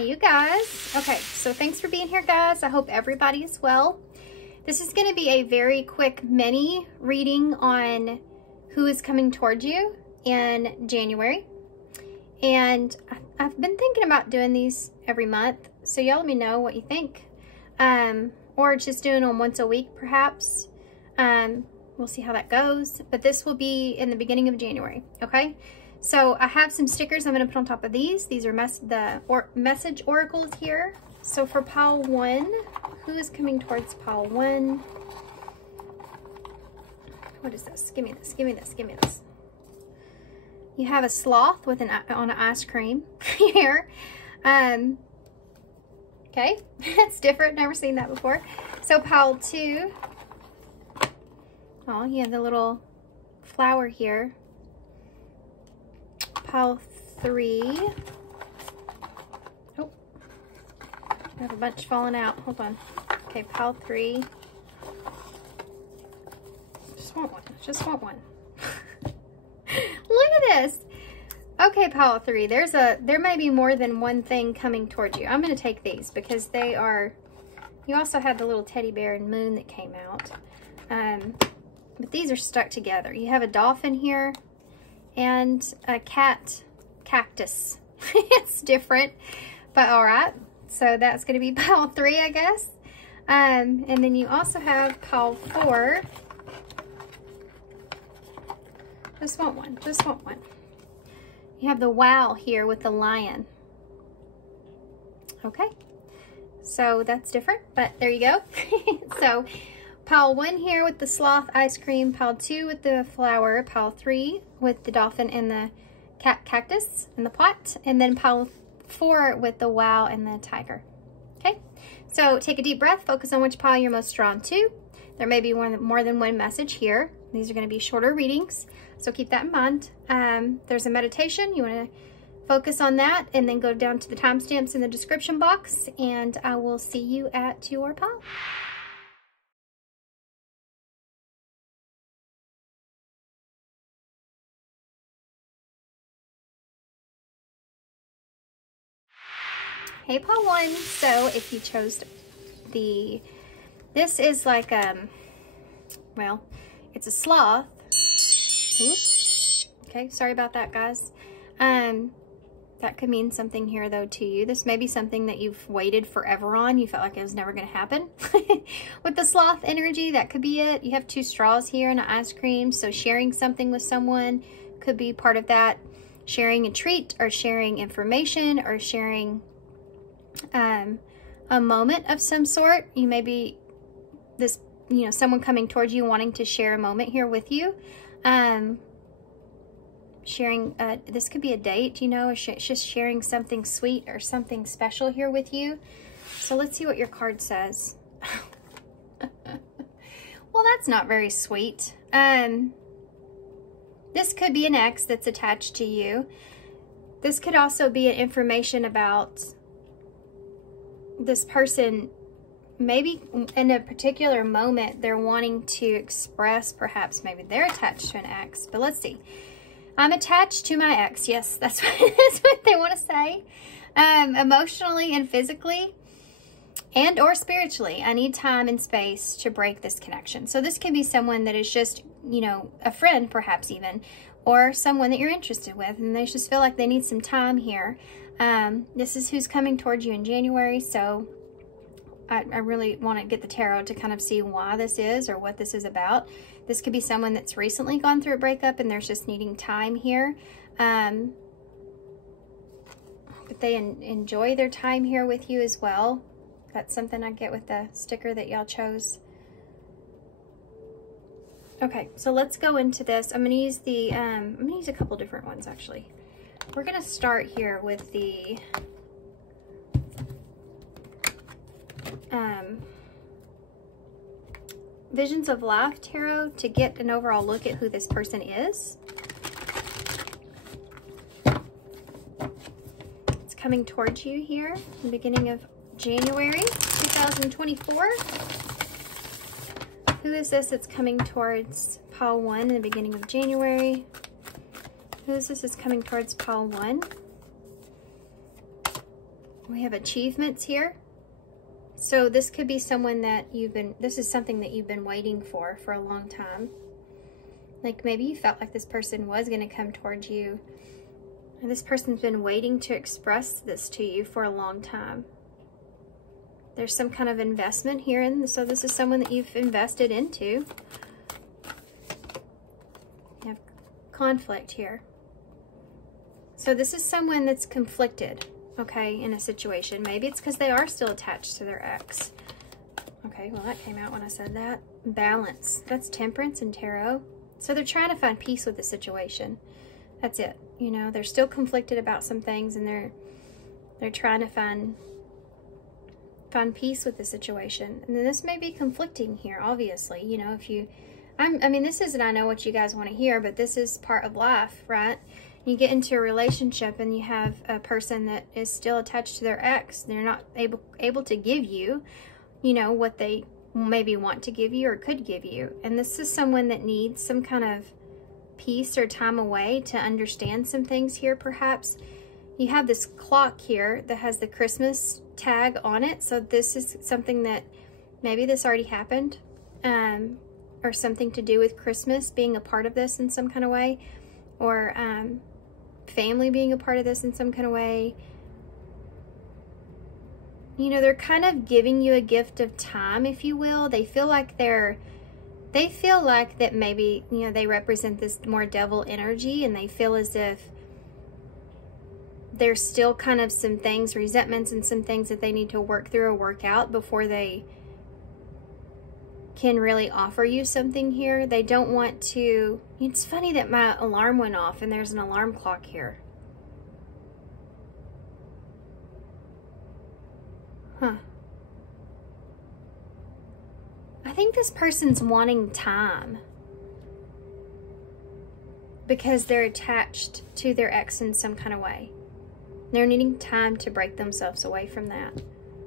Hey, you guys. Okay, so thanks for being here, guys. I hope everybody is well. This is going to be a very quick mini reading on who is coming towards you in January. And I've been thinking about doing these every month, so y'all let me know what you think. Or just doing them once a week, perhaps. We'll see how that goes. But this will be in the beginning of January, okay? So I have some stickers I'm going to put on top of these. These are message oracles here. So for pile 1, who is coming towards pile 1? What is this? Give me this, give me this, give me this. You have a sloth with on an ice cream here. Okay, that's different. Never seen that before. So pile 2. Oh, you have the little flower here. Pile 3. Oh, I have a bunch falling out. Hold on. Okay, pile 3. Just want one. Just want one. Look at this. Okay, pile 3. There may be more than one thing coming towards you. I'm going to take these because they are. You also have the little teddy bear and moon that came out. But these are stuck together. You have a dolphin here and a cactus. It's different, but all right. So that's going to be pile 3, I guess. And then you also have pile 4. Just want one. Just want one. You have the wow here with the lion. Okay. So that's different, but there you go. So pile 1 here with the sloth ice cream, pile 2 with the flower, pile 3 with the dolphin and the cactus in the pot, and then pile 4 with the wow and the tiger. Okay, so take a deep breath, focus on which pile you're most drawn to. There may be more than one message here. These are going to be shorter readings, so keep that in mind. There's a meditation. You want to focus on that and then go down to the timestamps in the description box, and I will see you at your pile. Hey, pile 1. So if you chose this is like, well, it's a sloth. Oops. Okay, sorry about that, guys. That could mean something here, though, to you. This may be something that you've waited forever on. You felt like it was never going to happen. With the sloth energy, that could be it. You have 2 straws here and an ice cream, so sharing something with someone could be part of that. Sharing a treat or sharing information or sharing a moment of some sort. You may be this, you know, someone coming towards you wanting to share a moment here with you. Sharing, this could be a date, you know, or just sharing something sweet or something special here with you. So let's see what your card says. Well, that's not very sweet. This could be an ex that's attached to you. This could also be an information about this person. Maybe in a particular moment they're wanting to express, perhaps maybe they're attached to an ex. But let's see. I'm attached to my ex. Yes, that's what they want to say. Emotionally and physically and or spiritually. I need time and space to break this connection. So this could be someone that is just, you know, a friend perhaps even, or someone that you're interested with, and they just feel like they need some time here. This is who's coming towards you in January, so I really want to get the tarot to kind of see why this is or what this is about. This could be someone that's recently gone through a breakup and they're just needing time here. But they enjoy their time here with you as well. That's something I get with the sticker that y'all chose. Okay, so let's go into this. I'm going to use the, I'm going to use a couple different ones actually. We're going to start here with the Visions of Life Tarot to get an overall look at who this person is. It's coming towards you here in the beginning of January 2024. Who is this that's coming towards pile 1 in the beginning of January? Who is this that's coming towards pile 1? We have achievements here. So this could be someone that this is something that you've been waiting for a long time. Like maybe you felt like this person was going to come towards you. And this person's been waiting to express this to you for a long time. There's some kind of investment here, and so this is someone that you've invested into. You have conflict here. So this is someone that's conflicted, okay, in a situation. Maybe it's because they are still attached to their ex. Okay, well that came out when I said that. Balance. That's Temperance and Tarot. So they're trying to find peace with the situation. That's it. You know, they're still conflicted about some things, and they're trying to find peace with the situation. And then this may be conflicting here, obviously. You know, I mean, this isn't, I know what you guys want to hear, but this is part of life, right? You get into a relationship and you have a person that is still attached to their ex. They're not able to give you, you know, what they maybe want to give you or could give you. And this is someone that needs some kind of peace or time away to understand some things here, perhaps. You have this clock here that has the Christmas tag on it. So this is something that maybe this already happened, or something to do with Christmas being a part of this in some kind of way, or family being a part of this in some kind of way. You know, they're kind of giving you a gift of time, if you will. They feel like that maybe, you know, they represent this more devil energy, and they feel as if there's still kind of some things, resentments and some things that they need to work through or work out before they can really offer you something here. They don't want to. It's funny that my alarm went off and there's an alarm clock here. Huh. I think this person's wanting time because they're attached to their ex in some kind of way. They're needing time to break themselves away from that.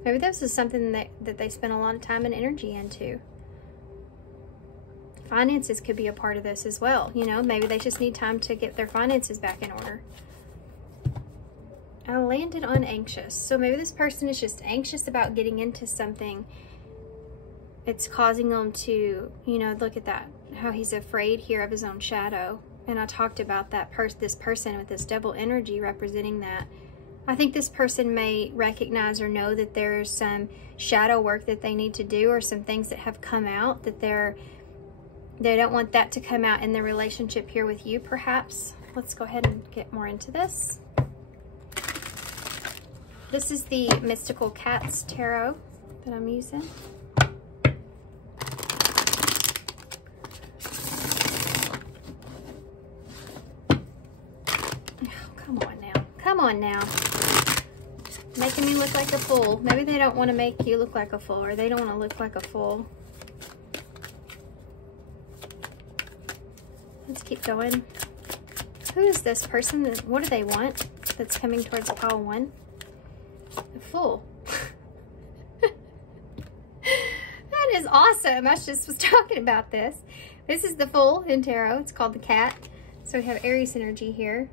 Maybe this is something that they spend a lot of time and energy into. Finances could be a part of this as well. You know, maybe they just need time to get their finances back in order. I landed on anxious. So maybe this person is just anxious about getting into something. It's causing them to, you know, look at that, how he's afraid here of his own shadow. And I talked about that this person with this double energy representing that. I think this person may recognize or know that there's some shadow work that they need to do, or some things that have come out that they don't want that to come out in the relationship here with you, perhaps. Let's go ahead and get more into this. This is the Mystical Cats Tarot that I'm using. Come on now. Making me look like a fool. Maybe they don't want to make you look like a fool, or they don't want to look like a fool. Let's keep going. Who is this person? What do they want that's coming towards pile one? A fool. That is awesome. I just was talking about this. This is the Fool in Tarot. It's called the Cat. So we have Aries energy here.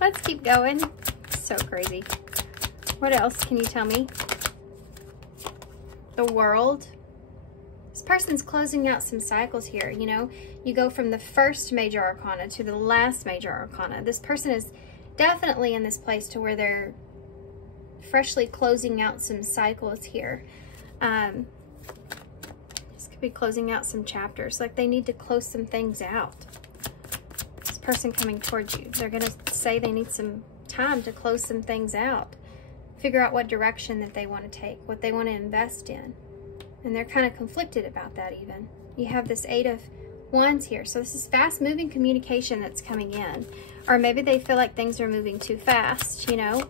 Let's keep going. So crazy. What else can you tell me? The World. This person's closing out some cycles here. You know, you go from the first major arcana to the last major arcana. This person is definitely in this place to where they're freshly closing out some cycles here. This could be closing out some chapters. Like they need to close some things out. Person coming towards you, they're going to say they need some time to close some things out, figure out what direction that they want to take, what they want to invest in, and they're kind of conflicted about that. Even you have this 8 of Wands here, so this is fast moving communication that's coming in, or maybe they feel like things are moving too fast. You know,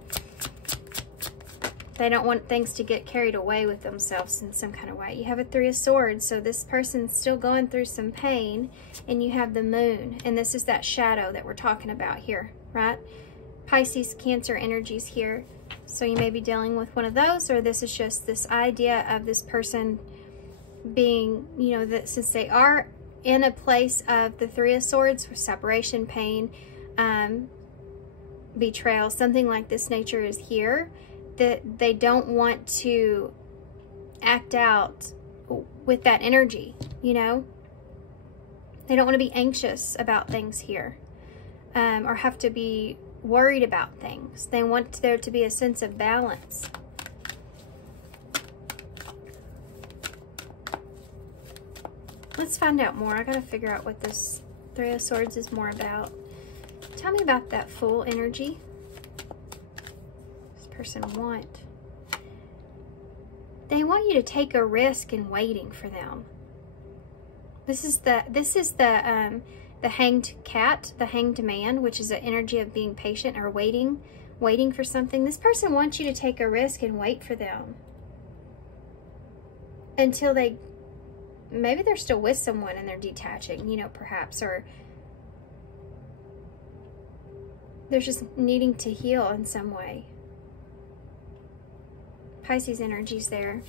they don't want things to get carried away with themselves in some kind of way. You have a 3 of Swords, so this person's still going through some pain, and you have the Moon, and this is that shadow that we're talking about here, right? Pisces, Cancer energies here. So you may be dealing with one of those, or this is just this idea of this person being, you know, that since they are in a place of the 3 of Swords for separation, pain, betrayal, something like this nature is here, that they don't want to act out with that energy, you know? They don't want to be anxious about things here, or have to be worried about things. They want there to be a sense of balance. Let's find out more. I gotta figure out what this Three of Swords is more about. Tell me about that Fool energy. This person want. They want you to take a risk in waiting for them. This is the hanged cat, the hanged man, which is an energy of being patient or waiting for something. This person wants you to take a risk and wait for them until they, maybe they're still with someone and they're detaching, you know, perhaps, or they're just needing to heal in some way. Pisces energy's there.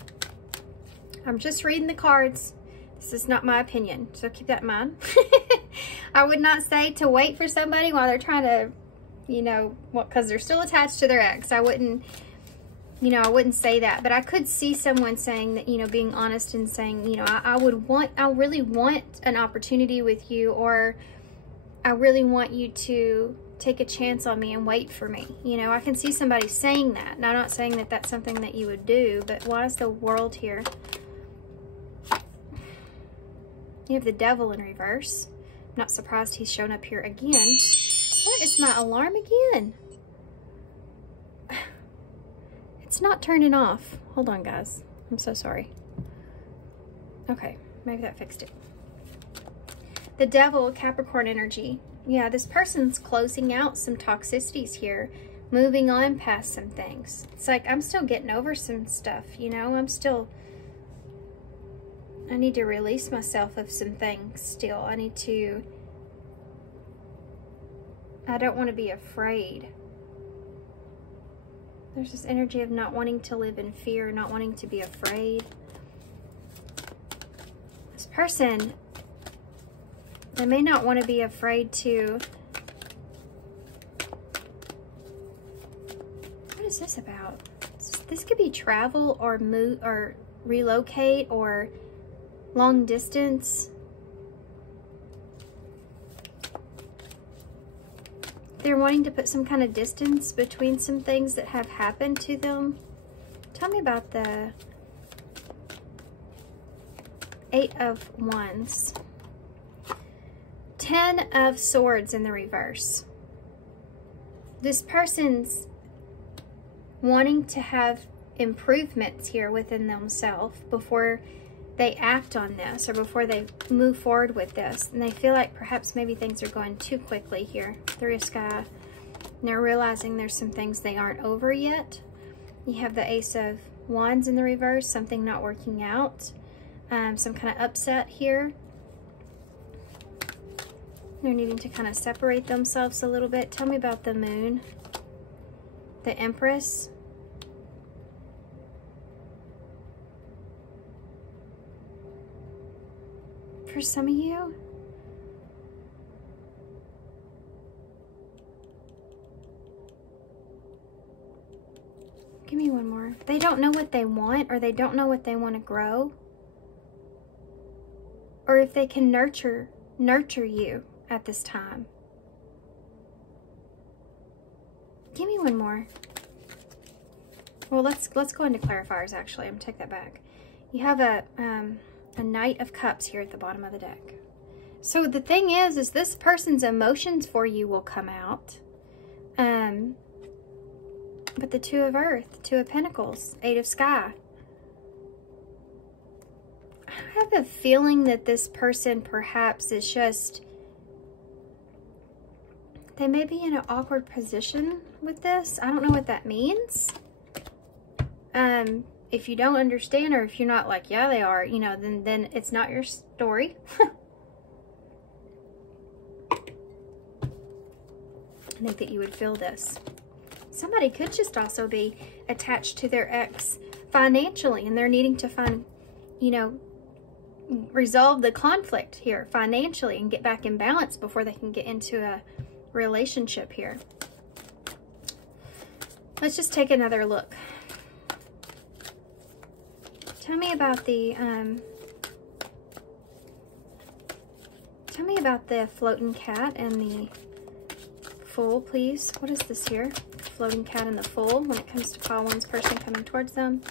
I'm just reading the cards. This is not my opinion, so keep that in mind. I would not say to wait for somebody while they're trying to, you know, well, because they're still attached to their ex. I wouldn't, you know, I wouldn't say that. But I could see someone saying that, you know, being honest and saying, you know, I really want an opportunity with you, or I really want you to take a chance on me and wait for me. You know, I can see somebody saying that. And I'm not saying that that's something that you would do, but why is the World here? You have the Devil in reverse. I'm not surprised he's shown up here again. Where is my alarm again? It's not turning off. Hold on, guys. I'm so sorry. Okay, maybe that fixed it. The Devil, Capricorn energy. Yeah, this person's closing out some toxicities here, moving on past some things. It's like, I'm still getting over some stuff, you know? I need to release myself of some things still. I don't want to be afraid. There's this energy of not wanting to live in fear, not wanting to be afraid. This person, they may not want to be afraid to... What is this about? This could be travel or move or relocate or long distance. They're wanting to put some kind of distance between some things that have happened to them. Tell me about the 8 of Wands. 10 of Swords in the reverse. This person's wanting to have improvements here within themselves before they act on this, or before they move forward with this. And they feel like perhaps maybe things are going too quickly here. Three of Sky. And they're realizing there's some things they aren't over yet. You have the Ace of Wands in the reverse, something not working out. Some kind of upset here. They're needing to kind of separate themselves a little bit. Tell me about the Moon. The Empress. For some of you, give me one more. They don't know what they want, or they don't know what they want to grow, or if they can nurture you at this time. Give me one more. Well, let's go into clarifiers. Actually, I'm gonna take that back. You have a Knight of Cups here at the bottom of the deck. So the thing is this person's emotions for you will come out. But the Two of Earth, Two of Pentacles, Eight of Sky. I have a feeling that this person perhaps is just, they may be in an awkward position with this. I don't know what that means. If you don't understand, or if you're not like, yeah, they are, you know, then it's not your story. I think that you would feel this. Somebody could just also be attached to their ex financially, and they're needing to find, you know, resolve the conflict here financially and get back in balance before they can get into a relationship here. Let's just take another look. Tell me about the floating cat and the Fool, please. What is this here? Floating cat and the Fool when it comes to pile one's person coming towards them.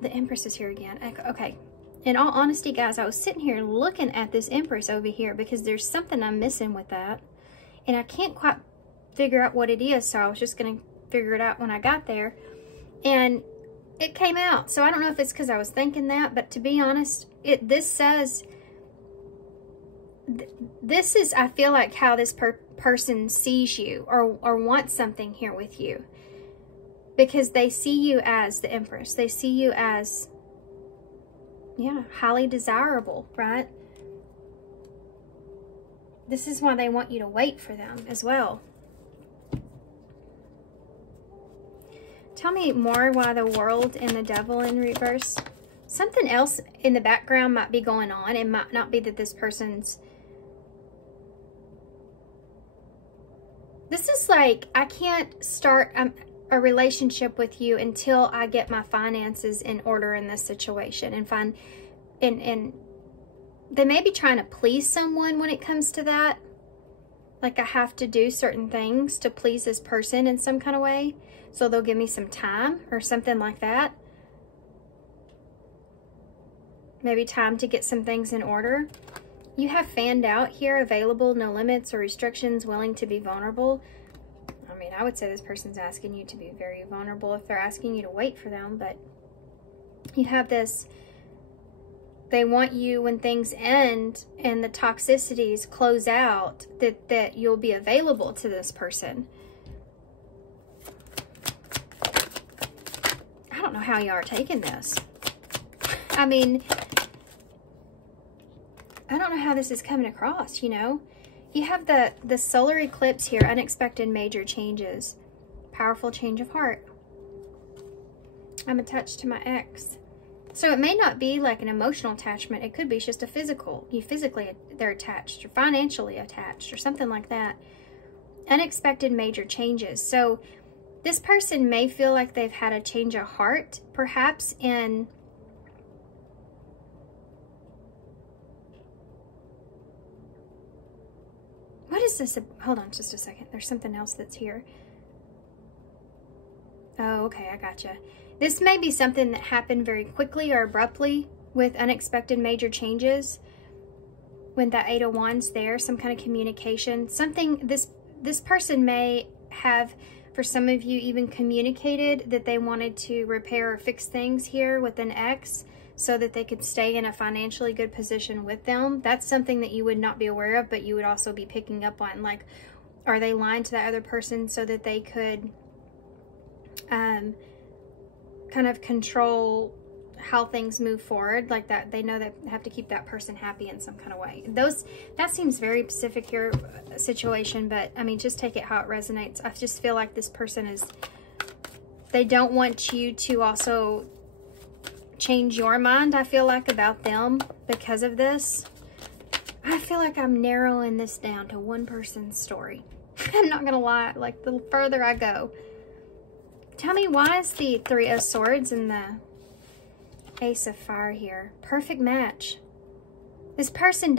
The Empress is here again. Okay. In all honesty, guys, I was sitting here looking at this Empress over here because there's something I'm missing with that. And I can't quite figure out what it is, so I was just going to figure it out when I got there. And it came out. So I don't know if it's because I was thinking that, but to be honest, this says... This is, I feel like, how this person sees you or wants something here with you. Because they see you as the Empress. They see you as, yeah, highly desirable, right? This is why they want you to wait for them as well. Tell me more why the World and the Devil in reverse. Something else in the background might be going on. It might not be that this person's... This is like, I can't start a relationship with you until I get my finances in order in this situation and find, and they may be trying to please someone when it comes to that. Like I have to do certain things to please this person in some kind of way. So they'll give me some time or something like that. Maybe time to get some things in order. You have fanned out here, available, no limits or restrictions, willing to be vulnerable. I mean, I would say this person's asking you to be very vulnerable if they're asking you to wait for them, but you have this, they want you when things end and the toxicities close out, that you'll be available to this person. I don't know how you are taking this. I mean... I don't know how this is coming across, you know. You have the solar eclipse here, unexpected major changes, powerful change of heart. I'm attached to my ex. So it may not be like an emotional attachment. It could be just a physical. They're attached or financially attached or something like that. Unexpected major changes. So this person may feel like they've had a change of heart, perhaps in... What is this? Hold on just a second. There's something else that's here. Oh, okay, I gotcha. This may be something that happened very quickly or abruptly with unexpected major changes. When that 8 of Wands there, some kind of communication. Something, this person may have, for some of you, even communicated that they wanted to repair or fix things here with an ex, so that they could stay in a financially good position with them. That's something that you would not be aware of, but you would also be picking up on. Like, are they lying to that other person so that they could kind of control how things move forward? Like that, they know that they have to keep that person happy in some kind of way. That seems very specific here, situation, but I mean, just take it how it resonates. I just feel like this person is, they don't want you to also change your mind, I feel like, about them because of this. I feel like I'm narrowing this down to one person's story. I'm not gonna lie, like the further I go. Tell me, why is the 3 of Swords and the Ace of Fire here? Perfect match. This person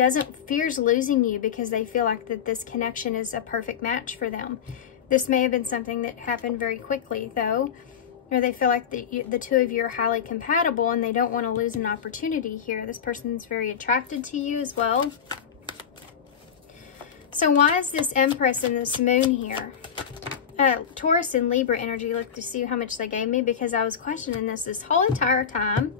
fears losing you because they feel like that this connection is a perfect match for them. This may have been something that happened very quickly, though. Or they feel like the two of you are highly compatible and they don't want to lose an opportunity here. This person's very attracted to you as well. So why is this Empress and this Moon here? Taurus and Libra energy. Look to see how much they gave me, because I was questioning this whole entire time.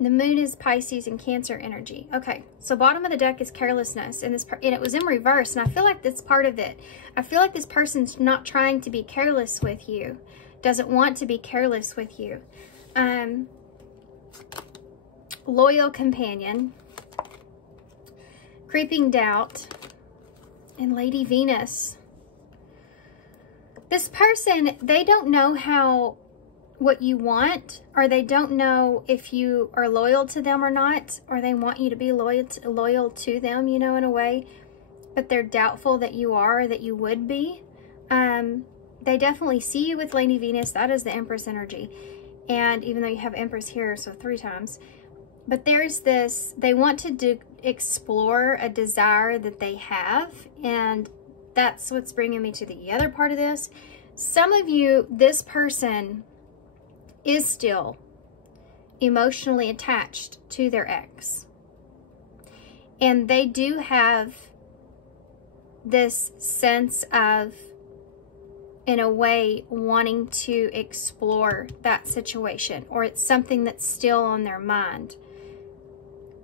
The Moon is Pisces and Cancer energy. Okay, so bottom of the deck is carelessness, and it was in reverse, and I feel like that's part of it. I feel like this person's not trying to be careless with you, doesn't want to be careless with you. Loyal companion, creeping doubt, and Lady Venus. This person, they don't know what you want, or they don't know if you are loyal to them or not, or they want you to be loyal to them, you know, in a way, but they're doubtful that you are, or that you would be. They definitely see you with Lady Venus. That is the Empress energy. And even though you have Empress here, so 3 times. But there's this, they want to explore a desire that they have. And that's what's bringing me to the other part of this. Some of you, this person is still emotionally attached to their ex. And they do have this sense of, in a way, wanting to explore that situation, or it's something that's still on their mind.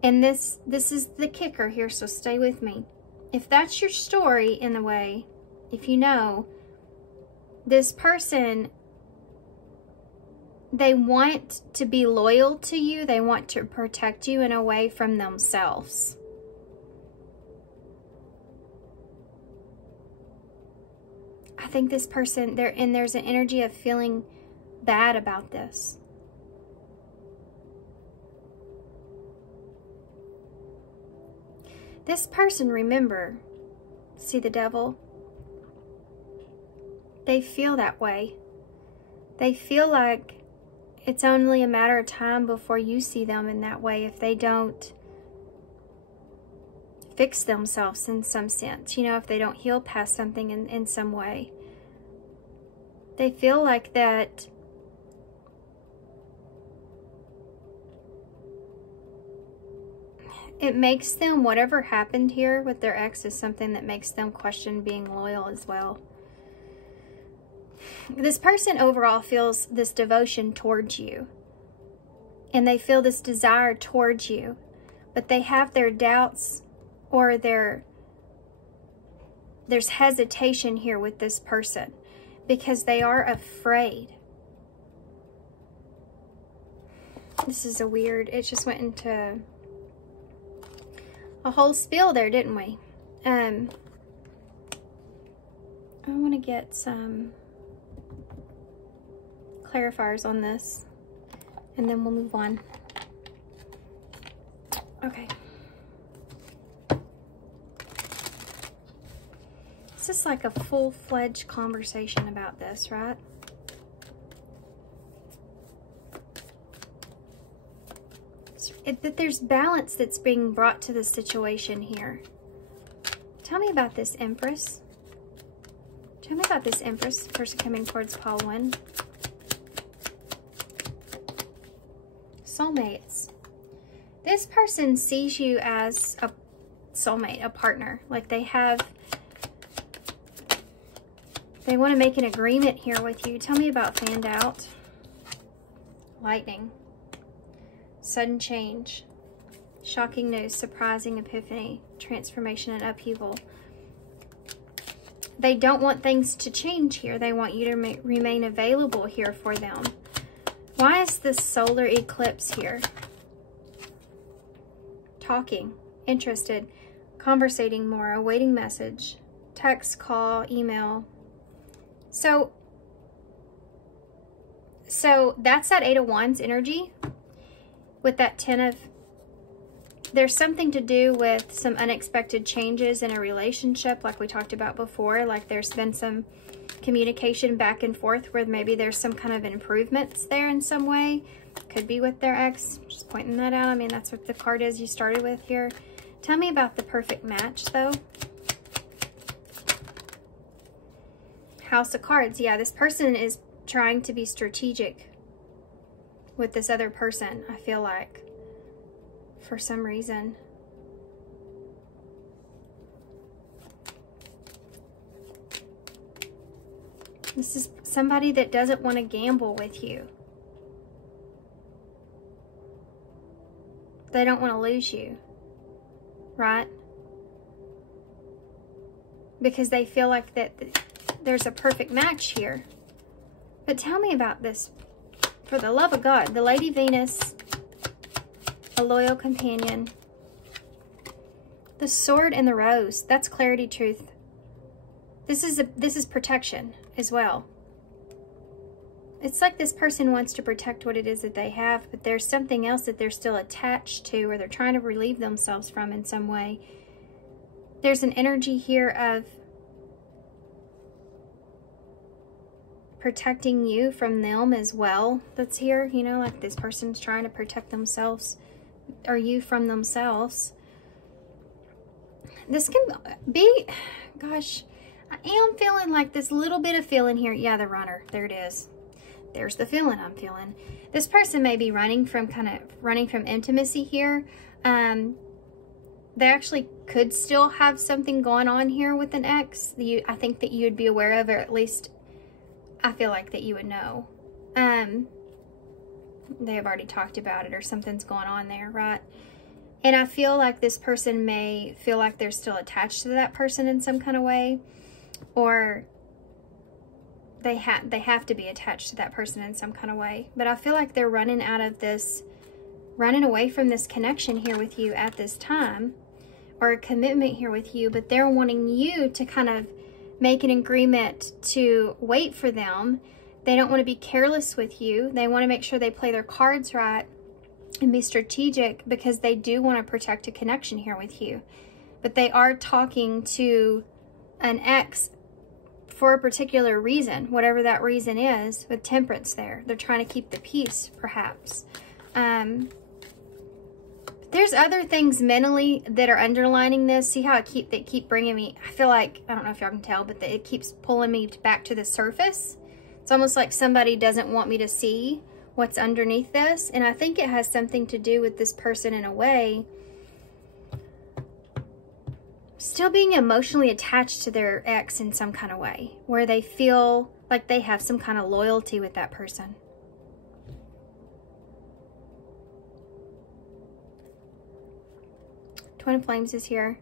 And this is the kicker here, so stay with me. If that's your story, in a way, if you know, this person, they want to be loyal to you. They want to protect you in a way from themselves. I think this person, there's an energy of feeling bad about this. This person, remember, see the devil? They feel that way. They feel like it's only a matter of time before you see them in that way if they don't fix themselves in some sense. You know, if they don't heal past something in some way. They feel like that it makes them, whatever happened here with their ex is something that makes them question being loyal as well. This person overall feels this devotion towards you. And they feel this desire towards you. But they have their doubts, or there's hesitation here with this person. Because they are afraid. This is a weird, it just went into a whole spiel there, didn't we? I want to get some clarifiers on this, and then we'll move on. Okay. This is like a full-fledged conversation about this, right? That there's balance that's being brought to the situation here. Tell me about this Empress. Tell me about this Empress, person coming towards Paul 1. Soulmates. This person sees you as a soulmate, a partner. Like they want to make an agreement here with you. Tell me about fanned out. Lightning. Sudden change. Shocking news. Surprising epiphany. Transformation and upheaval. They don't want things to change here. They want you to remain available here for them. Why is this solar eclipse here? Talking. Interested. Conversating more. Awaiting message. Text, call, email. So that's that 8 of Wands energy with that 10 of, there's something to do with some unexpected changes in a relationship like we talked about before. Like there's been some communication back and forth where maybe there's some kind of improvements there in some way. Could be with their ex. Just pointing that out. I mean, that's what the card is you started with here. Tell me about the perfect match though. House of Cards. Yeah, this person is trying to be strategic with this other person, I feel like, for some reason. This is somebody that doesn't want to gamble with you. They don't want to lose you, right? Because they feel like that there's a perfect match here. But tell me about this, for the love of God. The Lady Venus, a loyal companion. The Sword and the Rose, that's clarity, truth. This is protection as well. It's like this person wants to protect what it is that they have, but there's something else that they're still attached to, or they're trying to relieve themselves from in some way. There's an energy here of protecting you from them as well that's here. You know, like this person's trying to protect themselves or you from themselves. This can be, gosh, I am feeling like this little bit of feeling here. Yeah, the runner. There it is. There's the feeling I'm feeling. This person may be running from intimacy here. They actually could still have something going on here with an ex. I think that you would be aware of, or at least I feel like that you would know. They have already talked about it, or something's going on there, right? And I feel like this person may feel like they're still attached to that person in some kind of way, or they have to be attached to that person in some kind of way. But I feel like they're running away from this connection here with you at this time, or a commitment here with you, but they're wanting you to kind of make an agreement to wait for them. They don't want to be careless with you. They want to make sure they play their cards right and be strategic, because they do want to protect a connection here with you. But they are talking to an ex for a particular reason, whatever that reason is, with temperance there. They're trying to keep the peace, perhaps. There's other things mentally that are underlining this. See how they keep bringing me, I feel like, I don't know if y'all can tell, but it keeps pulling me back to the surface. It's almost like somebody doesn't want me to see what's underneath this. And I think it has something to do with this person in a way still being emotionally attached to their ex in some kind of way, where they feel like they have some kind of loyalty with that person. Twin Flames is here.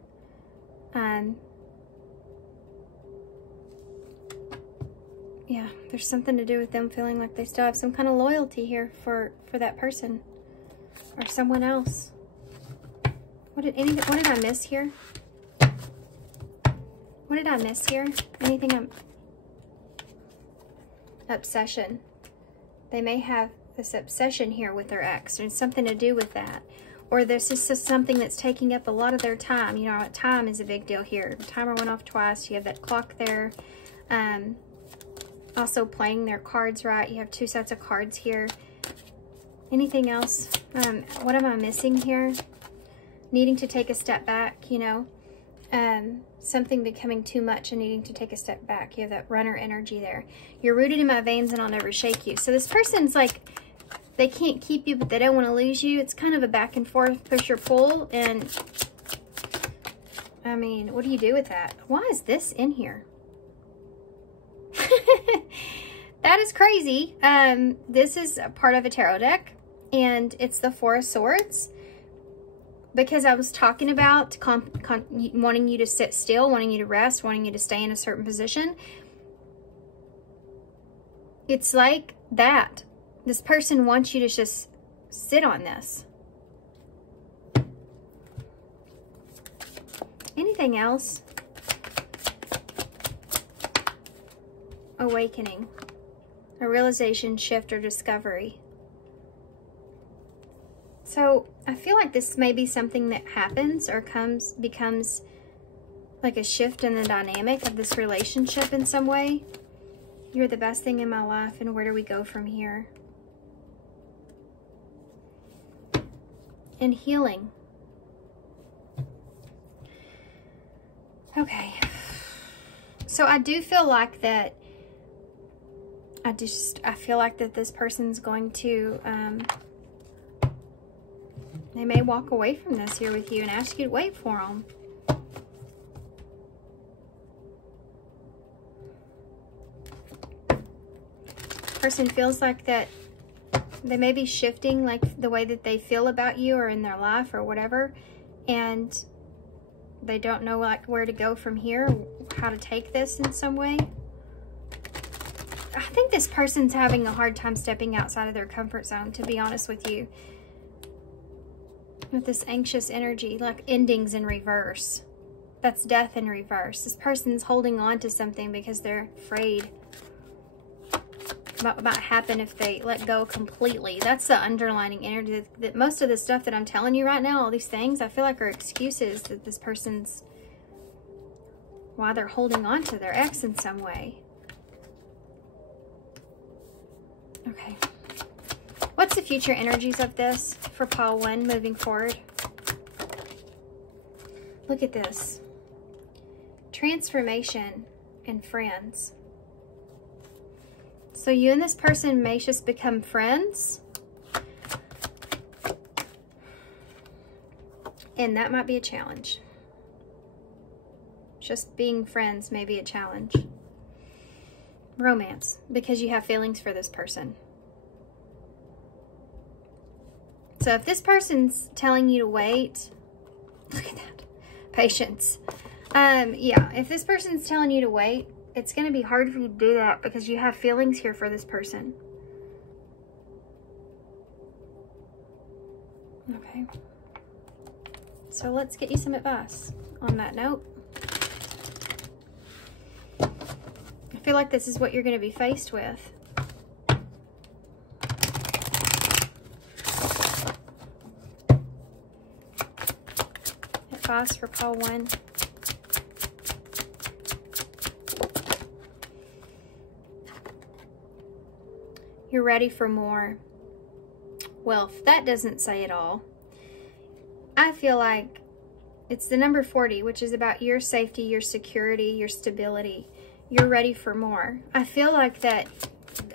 Yeah, there's something to do with them feeling like they still have some kind of loyalty here for that person or someone else. What did I miss here? What did I miss here? Anything? Obsession. They may have this obsession here with their ex. There's something to do with that. Or this is just something that's taking up a lot of their time. You know, time is a big deal here. The timer went off twice. You have that clock there. Also playing their cards right. You have two sets of cards here. Anything else? What am I missing here? Needing to take a step back, you know. Something becoming too much and needing to take a step back. You have that runner energy there. You're rooted in my veins and I'll never shake you. So this person's like, they can't keep you, but they don't want to lose you. It's kind of a back and forth, push or pull. And I mean, what do you do with that? Why is this in here? That is crazy. This is a part of a tarot deck, and it's the Four of Swords. Because I was talking about wanting you to sit still, wanting you to rest, wanting you to stay in a certain position. It's like that. This person wants you to just sit on this. Anything else? Awakening. A realization, shift, or discovery. So I feel like this may be something that happens or becomes like a shift in the dynamic of this relationship in some way. You're the best thing in my life, and where do we go from here? And healing. Okay. So I do feel like that I feel like that this person's going to they may walk away from this here with you and ask you to wait for them. Person feels like that they may be shifting like the way that they feel about you or in their life or whatever, and they don't know like where to go from here, how to take this in some way. I think this person's having a hard time stepping outside of their comfort zone, to be honest with you. With this anxious energy, like endings in reverse. That's death in reverse. This person's holding on to something because they're afraid about happen if they let go completely. That's the underlining energy. That most of the stuff that I'm telling you right now, all these things, I feel like are excuses that this person's, why they're holding on to their ex in some way. Okay. What's the future energies of this for pile 1 moving forward? Look at this. Transformation and friends. So you and this person may just become friends. And that might be a challenge. Just being friends may be a challenge. Romance, because you have feelings for this person. So if this person's telling you to wait, look at that. Patience. Yeah, if this person's telling you to wait, it's going to be hard for you to do that because you have feelings here for this person. Okay. So let's get you some advice on that note. I feel like this is what you're going to be faced with. Advice for pile 1. You're ready for more wealth. That doesn't say it all. I feel like it's the number 40, which is about your safety, your security, your stability. You're ready for more. I feel like that,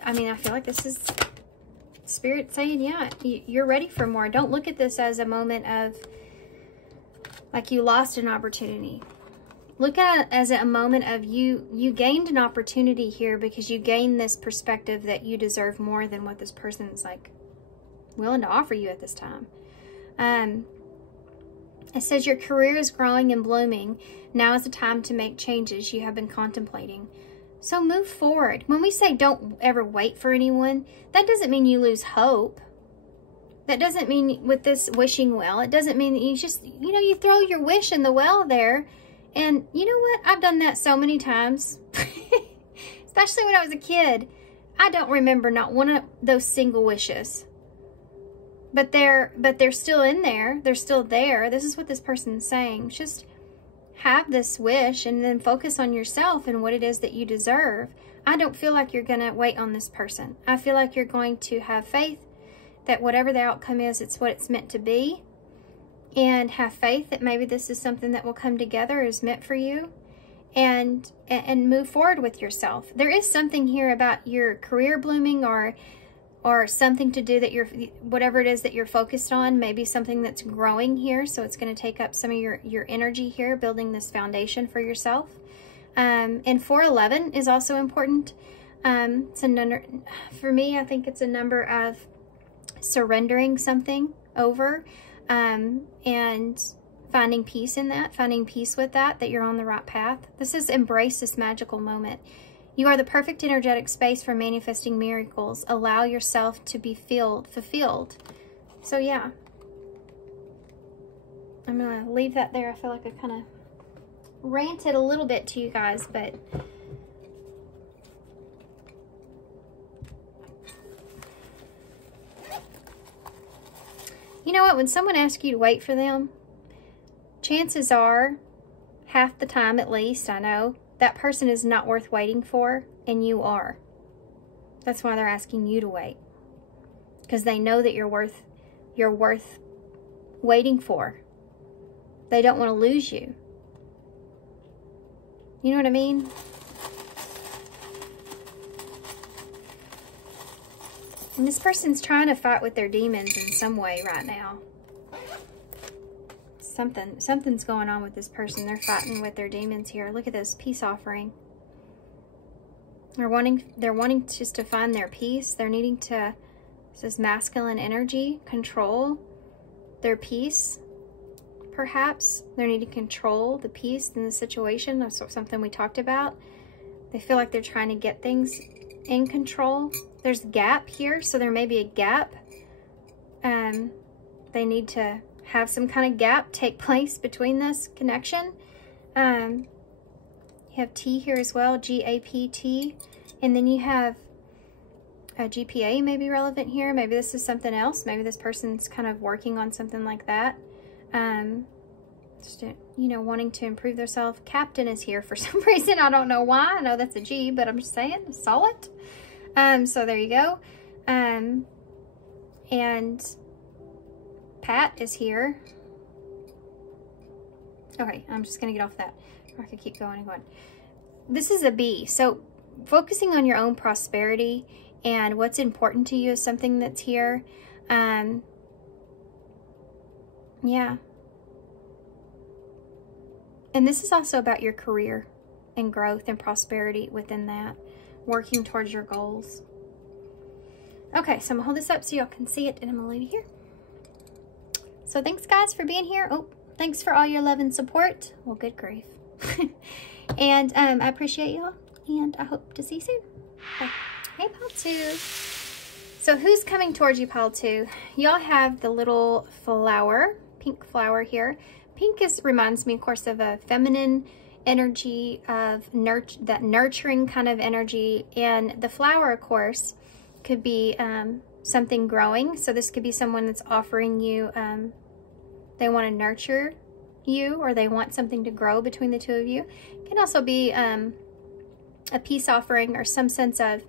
I feel like this is Spirit saying, yeah, you're ready for more. Don't look at this as a moment of, like you lost an opportunity. Look at it as a moment of you gained an opportunity here because you gained this perspective that you deserve more than what this person's like willing to offer you at this time. It says your career is growing and blooming. Now is the time to make changes you have been contemplating. So move forward. When we say don't ever wait for anyone, that doesn't mean you lose hope. That doesn't mean with this wishing well, it doesn't mean that you just, you throw your wish in the well there. And you know what? I've done that so many times. Especially when I was a kid. I don't remember not one of those single wishes. But they're still in there. They're still there. This is what this person's saying. Just have this wish and then focus on yourself and what it is that you deserve. I don't feel like you're going to wait on this person. I feel like you're going to have faith that whatever the outcome is, it's what it's meant to be. And have faith that maybe this is something that will come together, is meant for you. And move forward with yourself. There is something here about your career blooming or something to do that whatever it is that you're focused on, maybe something that's growing here. So it's going to take up some of your energy here, building this foundation for yourself. And 411 is also important. It's a number, for me, I think it's a number of surrendering something over, and finding peace in that, finding peace with that you're on the right path. This is embrace this magical moment. You are the perfect energetic space for manifesting miracles. Allow yourself to be fulfilled. So yeah, I'm going to leave that there. I feel like I kind of ranted a little bit to you guys, but you know what? When someone asks you to wait for them, chances are, half the time at least, I know, that person is not worth waiting for, and you are. That's why they're asking you to wait. Because they know that you're worth waiting for. They don't want to lose you. You know what I mean? And this person's trying to fight with their demons in some way right now. Something's going on with this person. They're fighting with their demons here. Look at this peace offering. They're wanting just to find their peace. They're needing to, this is masculine energy, control their peace. Perhaps they're needing to control the peace in the situation. That's something we talked about. They feel like they're trying to get things in control. There's a gap here, so there may be a gap. They need to have some kind of gap take place between this connection. You have T here as well, G-A-P-T. And then you have a GPA may be relevant here. Maybe this is something else. Maybe this person's kind of working on something like that. Just, wanting to improve themselves. Captain is here for some reason. I don't know why. I know that's a G, but I'm just saying, saw it. So there you go. And Pat is here. Okay, I'm just going to get off that. I could keep going and going. This is a bee. So focusing on your own prosperity and what's important to you is something that's here. Yeah. And this is also about your career and growth and prosperity within that, working towards your goals. Okay, so I'm gonna hold this up so y'all can see it, and I'm gonna leave it here. So thanks guys for being here. Oh, thanks for all your love and support. Well, good grief. And I appreciate y'all, and I hope to see you soon. Bye. Hey, Pile 2. So who's coming towards you, Pile 2? Y'all have the little flower, pink flower here. Pink reminds me, of course, of a feminine energy, of that nurturing kind of energy. And the flower, of course, could be something growing. So this could be someone that's offering you, they want to nurture you, or they want something to grow between the two of you. It can also be a peace offering, or some sense of,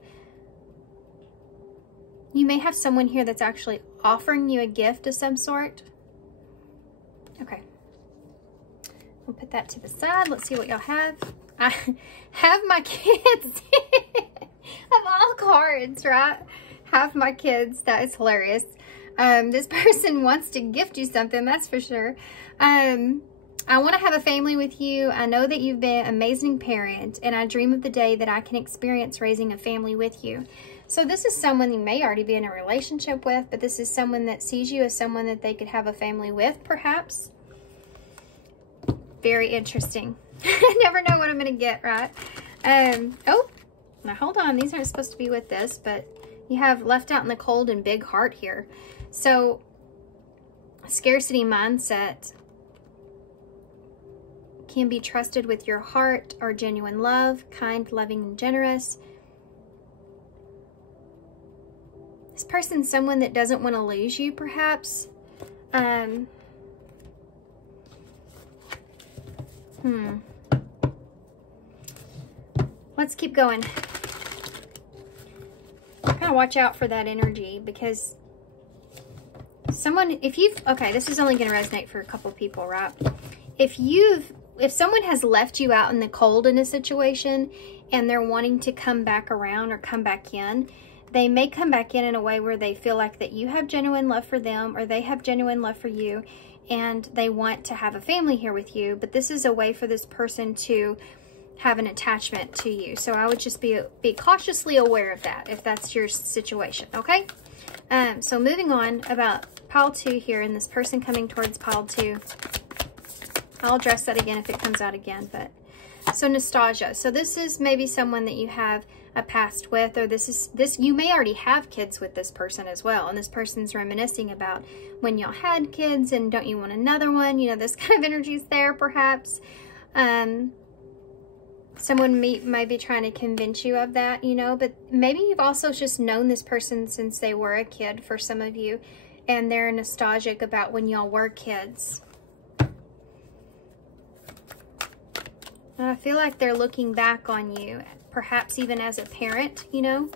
you may have someone here that's actually offering you a gift of some sort. Okay. We'll put that to the side. Let's see what y'all have. I have my kids of all cards, right? Have my kids. That is hilarious. This person wants to gift you something, that's for sure. I want to have a family with you. I know that you've been an amazing parent, and I dream of the day that I can experience raising a family with you. So this is someone you may already be in a relationship with, but this is someone that sees you as someone that they could have a family with, perhaps. Very interesting. I never know what I'm going to get, right? Oh, now hold on. These aren't supposed to be with this, but you have left out in the cold and big heart here. So, scarcity mindset can be trusted with your heart, or genuine love, kind, loving, and generous. This person's someone that doesn't want to lose you, perhaps. Let's keep going. Kind of watch out for that energy, because someone, okay, this is only going to resonate for a couple people, right? If someone has left you out in the cold in a situation and they're wanting to come back around or come back in, they may come back in a way where they feel like that you have genuine love for them, or they have genuine love for you, and they want to have a family here with you. But this is a way for this person to have an attachment to you. So I would just be cautiously aware of that if that's your situation, okay? So moving on, about pile 2 here, and this person coming towards pile 2. I'll address that again if it comes out again, but so nostalgia. So this is maybe someone that you have a past with, or you may already have kids with this person as well, and this person's reminiscing about when y'all had kids and don't you want another one, you know, this kind of energy is there, perhaps. Someone might be trying to convince you of that, you know, but maybe you've also just known this person since they were a kid, for some of you, and they're nostalgic about when y'all were kids. And I feel like they're looking back on you, perhaps even as a parent, you know.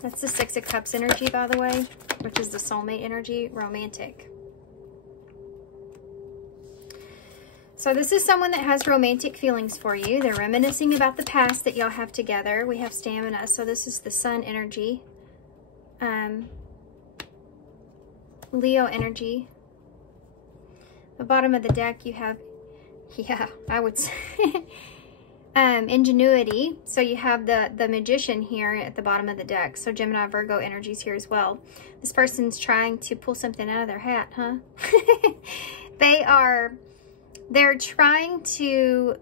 That's the 6 of Cups energy, by the way, which is the soulmate energy, romantic. So this is someone that has romantic feelings for you. They're reminiscing about the past that y'all have together. We have stamina, so this is the Sun energy. Leo energy. The bottom of the deck you have, yeah, I would say, ingenuity. So you have the Magician here at the bottom of the deck. So Gemini, Virgo energies here as well. This person's trying to pull something out of their hat, huh? They're trying to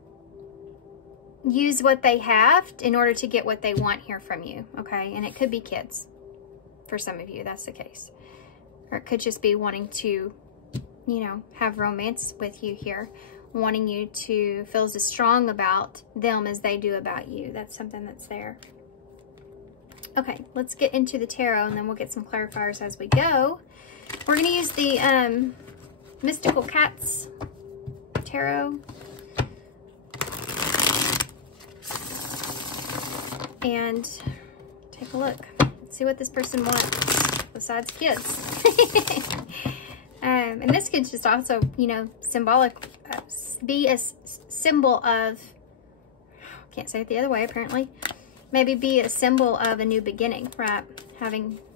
use what they have in order to get what they want here from you, okay? And it could be kids. For some of you, that's the case. Or it could just be wanting to, you know, have romance with you here. Wanting you to feel as strong about them as they do about you. That's something that's there. Okay, let's get into the tarot, and then we'll get some clarifiers as we go. We're going to use the Mystical Cats Tarot. And take a look. Let's see what this person wants besides kids. And this could just also, you know, be a symbol of, can't say it the other way apparently, maybe be a symbol of a new beginning, right?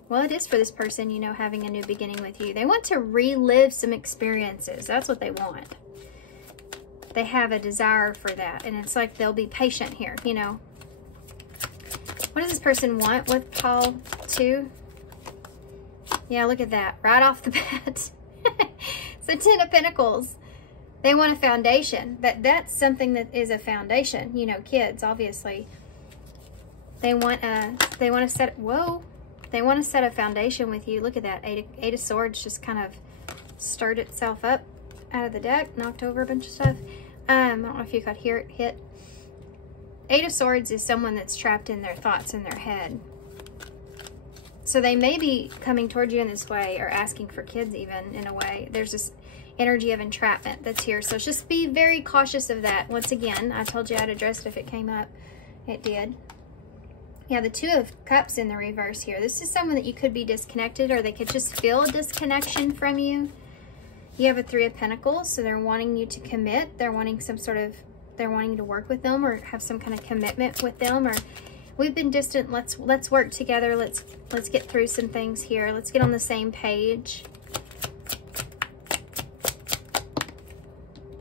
Well, it is for this person, you know, having a new beginning with you. They want to relive some experiences. That's what they want. They have a desire for that. And it's like they'll be patient here, you know. What does this person want with Paul 2? Yeah, look at that. Right off the bat. It's the Ten of Pentacles. They want a foundation. That's something that is a foundation. You know, kids, obviously. They want to set, whoa. They want to set a foundation with you. Look at that. Eight of Swords just kind of stirred itself up out of the deck. Knocked over a bunch of stuff. I don't know if you could hear it hit. Eight of Swords is someone that's trapped in their thoughts in their head. So they may be coming towards you in this way, or asking for kids even, in a way. There's this energy of entrapment that's here. So just be very cautious of that. Once again, I told you I'd address it if it came up. It did. Yeah, the Two of Cups in the reverse here. This is someone that you could be disconnected, or they could just feel a disconnection from you. You have a Three of Pentacles, so they're wanting you to commit. They're wanting they're wanting you to work with them, or have some kind of commitment with them, or we've been distant. Let's work together. Let's get through some things here. Let's get on the same page.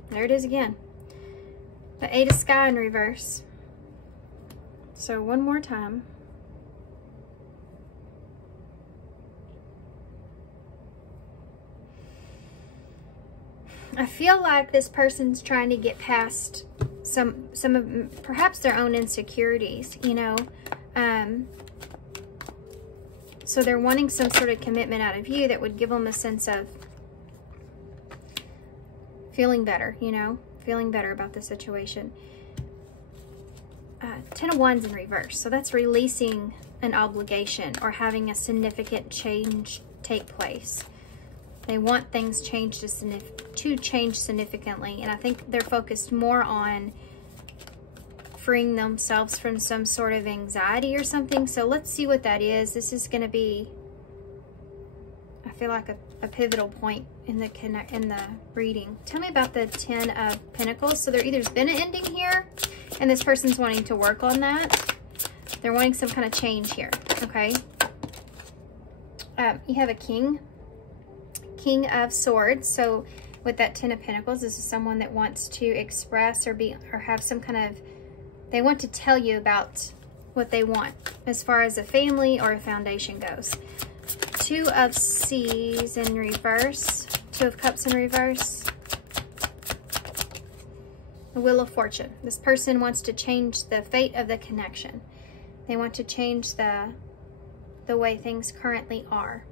There it is again. The Eight of Sky in reverse. So one more time. I feel like this person's trying to get past some of perhaps their own insecurities, you know. So they're wanting some sort of commitment out of you that would give them a sense of feeling better, you know, feeling better about the situation. Ten of Wands in reverse. So that's releasing an obligation or having a significant change take place. They want things changed to change significantly. And I think they're focused more on freeing themselves from some sort of anxiety or something. So let's see what that is. This is going to be, I feel like a pivotal point in the reading. Tell me about the Ten of Pentacles. So there either's been an ending here, and this person's wanting to work on that. They're wanting some kind of change here, okay? You have a King of Swords. So with that Ten of Pentacles, this is someone that wants to express or have some kind of, they want to tell you about what they want as far as a family or a foundation goes. Two of Seas in reverse. Two of Cups in reverse. The Wheel of Fortune. This person wants to change the fate of the connection. They want to change the way things currently are.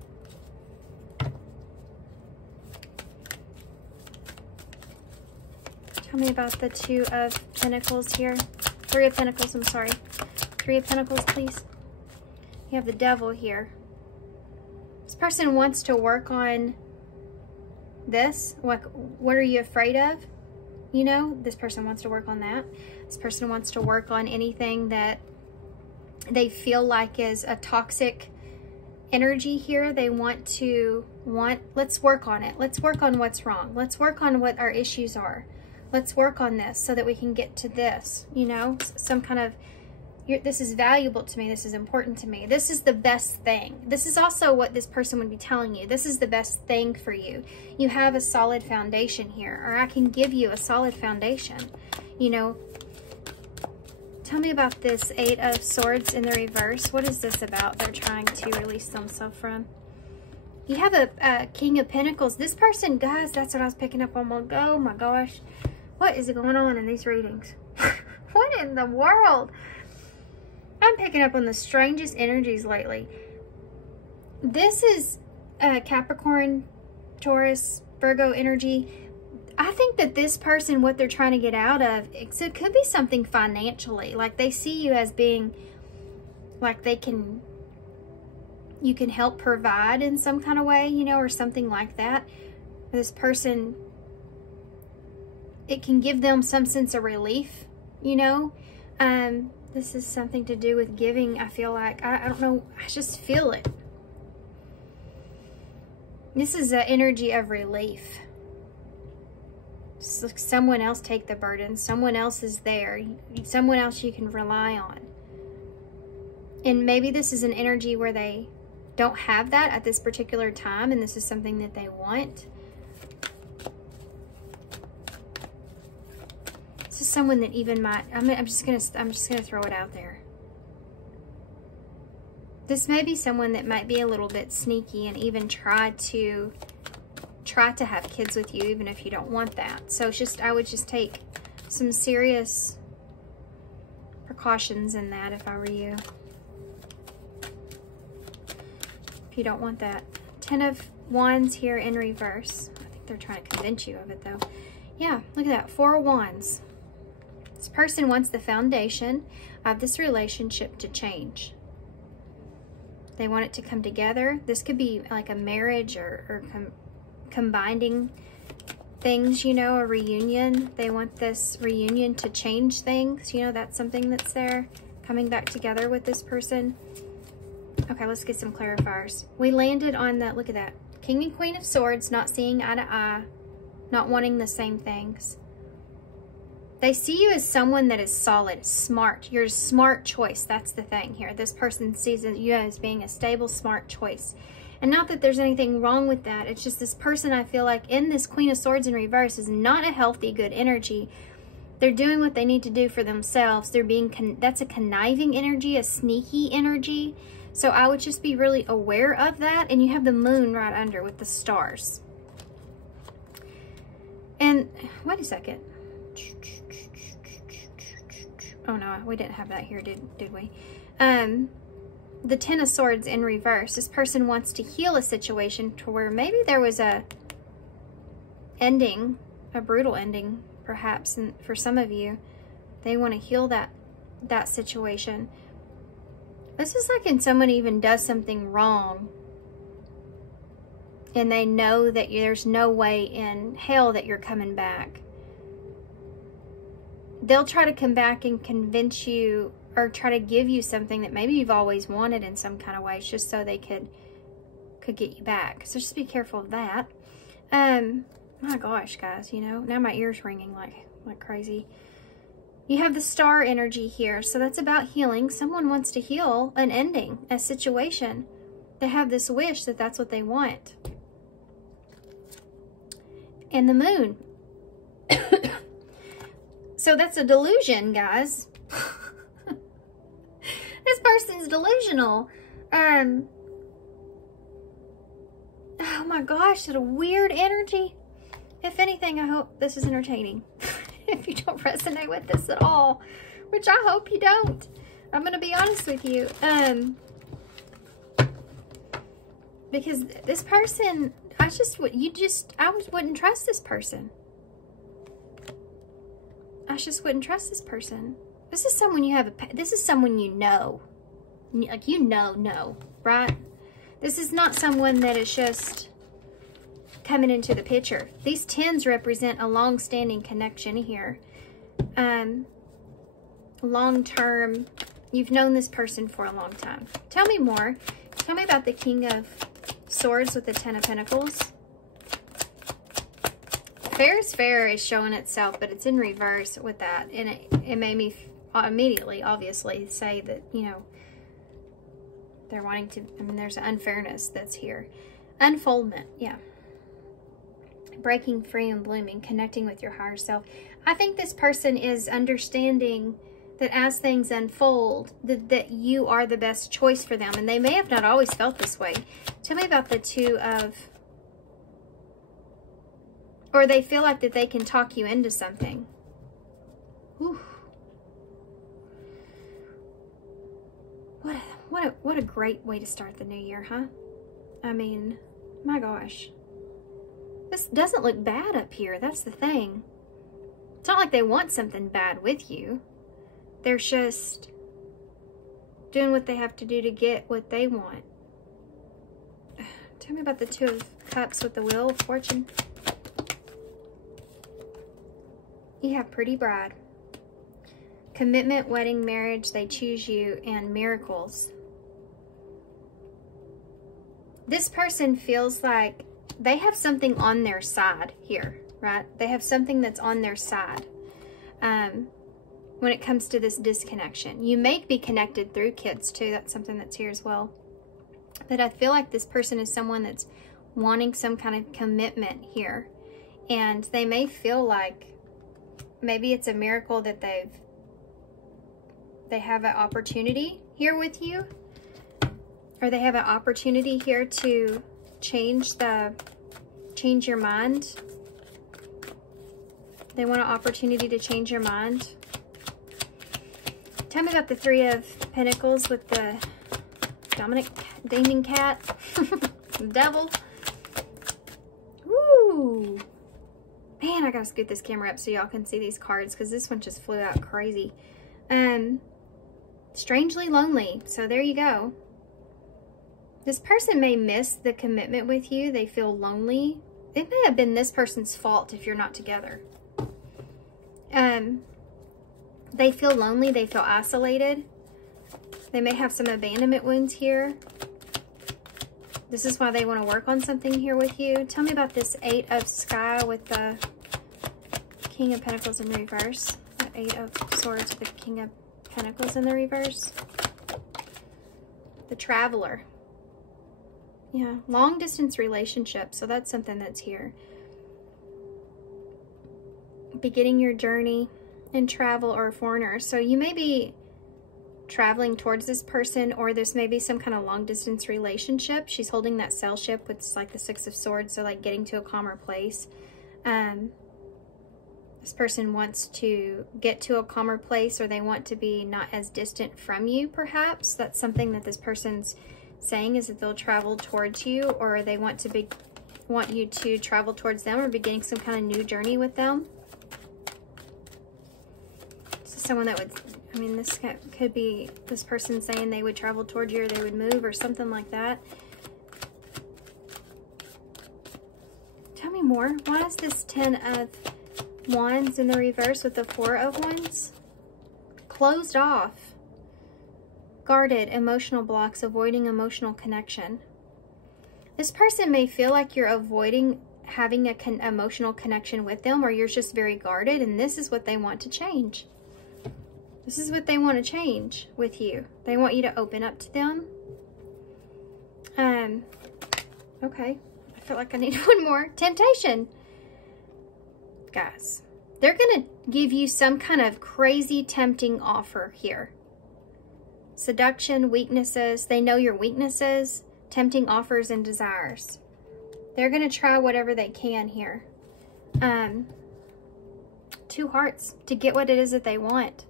Tell me about the Two of Pentacles here. Three of Pentacles, I'm sorry. Three of Pentacles, please. You have the Devil here. This person wants to work on this. What are you afraid of? You know, this person wants to work on that. This person wants to work on anything that they feel like is a toxic energy here. They let's work on it. Let's work on what's wrong. Let's work on what our issues are. Let's work on this so that we can get to this, you know, some kind of, this is valuable to me. This is important to me. This is the best thing. This is also what this person would be telling you. This is the best thing for you. You have a solid foundation here, or I can give you a solid foundation, you know. Tell me about this Eight of Swords in the reverse. What is this about? They're trying to release themselves from. You have a King of Pentacles. This person, guys, that's what I was picking up on. Oh my gosh. What is going on in these readings? What in the world? I'm picking up on the strangest energies lately. This is Capricorn, Taurus, Virgo energy. I think that this person, what they're trying to get out of, it could be something financially. Like they see you as being, like you can help provide in some kind of way, you know, or something like that. This person, it can give them some sense of relief, you know. This is something to do with giving, I feel like. I don't know. I just feel it. This is an energy of relief. So someone else take the burden. Someone else is there. Someone else you can rely on. And maybe this is an energy where they don't have that at this particular time, and this is something that they want. This is someone that even might, I'm just gonna throw it out there. This may be someone that might be a little bit sneaky and even try to have kids with you, even if you don't want that. So it's just, I would just take some serious precautions in that if I were you. If you don't want that. 10 of Wands here in reverse. I think they're trying to convince you of it though. Yeah, look at that. 4 of Wands. This person wants the foundation of this relationship to change. They want it to come together. This could be like a marriage or combining things, you know, a reunion. They want this reunion to change things. You know, that's something that's there. Coming back together with this person. Okay, let's get some clarifiers. We landed on that, look at that. King and Queen of Swords, not seeing eye to eye, not wanting the same things. They see you as someone that is solid, smart. You're a smart choice. That's the thing here. This person sees you as being a stable, smart choice. And not that there's anything wrong with that. It's just this person, I feel like, in this Queen of Swords in reverse is not a healthy, good energy. They're doing what they need to do for themselves. They're being, that's a conniving energy, a sneaky energy. So I would just be really aware of that. And you have the moon right under with the stars. And wait a second. Oh no, we didn't have that here, did we? The 10 of Swords in reverse. This person wants to heal a situation to where maybe there was a ending, a brutal ending, perhaps, and for some of you, they want to heal that situation. This is like when someone even does something wrong and they know that there's no way in hell that you're coming back. They'll try to come back and convince you or try to give you something that maybe you've always wanted in some kind of way, just so they could get you back. So just be careful of that. My gosh, guys, you know, now my ear's ringing like crazy. You have the star energy here, so that's about healing. Someone wants to heal an ending, a situation. They have this wish that that's what they want. And the moon. So that's a delusion, guys. This person's delusional. Oh my gosh, that a weird energy. If anything, I hope this is entertaining. If you don't resonate with this at all, which I hope you don't. I'm going to be honest with you. Because this person, I wouldn't trust this person. I just wouldn't trust this person. This is someone you have this is someone you know. Like, you know, right? This is not someone that is just coming into the picture. These 10s represent a long-standing connection here. Long-term, you've known this person for a long time. Tell me more. Tell me about the King of Swords with the 10 of Pentacles. Fair is fair is showing itself, but it's in reverse with that. And it made me immediately, obviously, say that, you know, they're wanting to, I mean, there's an unfairness that's here. Unfoldment, yeah. Breaking free and blooming, connecting with your higher self. I think this person is understanding that as things unfold, that you are the best choice for them. And they may have not always felt this way. Tell me about the 2 of... Or they feel like that they can talk you into something. Whew. What a great way to start the new year, huh? I mean, my gosh. This doesn't look bad up here. That's the thing. It's not like they want something bad with you. They're just doing what they have to do to get what they want. Tell me about the 2 of Cups with the Wheel of Fortune. You have Pretty Bride. Commitment, wedding, marriage, they choose you, and miracles. This person feels like they have something on their side here, right? They have something that's on their side when it comes to this disconnection. You may be connected through kids too. That's something that's here as well. But I feel like this person is someone that's wanting some kind of commitment here. And they may feel like maybe it's a miracle that they have an opportunity here with you. Or they have an opportunity here to change your mind. They want an opportunity to change your mind. Tell me about the Three of Pentacles with the demon cat. The devil. Woo! Man, I gotta scoot this camera up so y'all can see these cards because this one just flew out crazy. Strangely lonely. So there you go. This person may miss the commitment with you. They feel lonely. It may have been this person's fault if you're not together. They feel lonely. They feel isolated. They may have some abandonment wounds here. This is why they want to work on something here with you. Tell me about this Eight of Sky with the King of Pentacles in reverse. The Eight of Swords with the King of Pentacles in the reverse. The Traveler. Yeah, long distance relationship. So that's something that's here. Beginning your journey in travel or a foreigner. So you may be traveling towards this person, or this may be some kind of long distance relationship. She's holding that sail ship with like the Six of Swords. So like getting to a calmer place. This person wants to get to a calmer place, or they want to be not as distant from you, perhaps. That's something that this person's saying, is that they'll travel towards you, or they want you to travel towards them, or beginning some kind of new journey with them. So someone that would, I mean, this could be this person saying they would travel towards you, or they would move, or something like that. Tell me more. Why is this Ten of Wands in the reverse with the Four of Wands? Closed off. Guarded, emotional blocks, avoiding emotional connection. This person may feel like you're avoiding having an emotional connection with them, or you're just very guarded, and this is what they want to change. This is what they want to change with you. They want you to open up to them. Okay. I feel like I need one more. Temptation. Guys, they're going to give you some kind of crazy tempting offer here. Seduction, weaknesses. They know your weaknesses, tempting offers, and desires. They're going to try whatever they can here. Two hearts to get what it is that they want.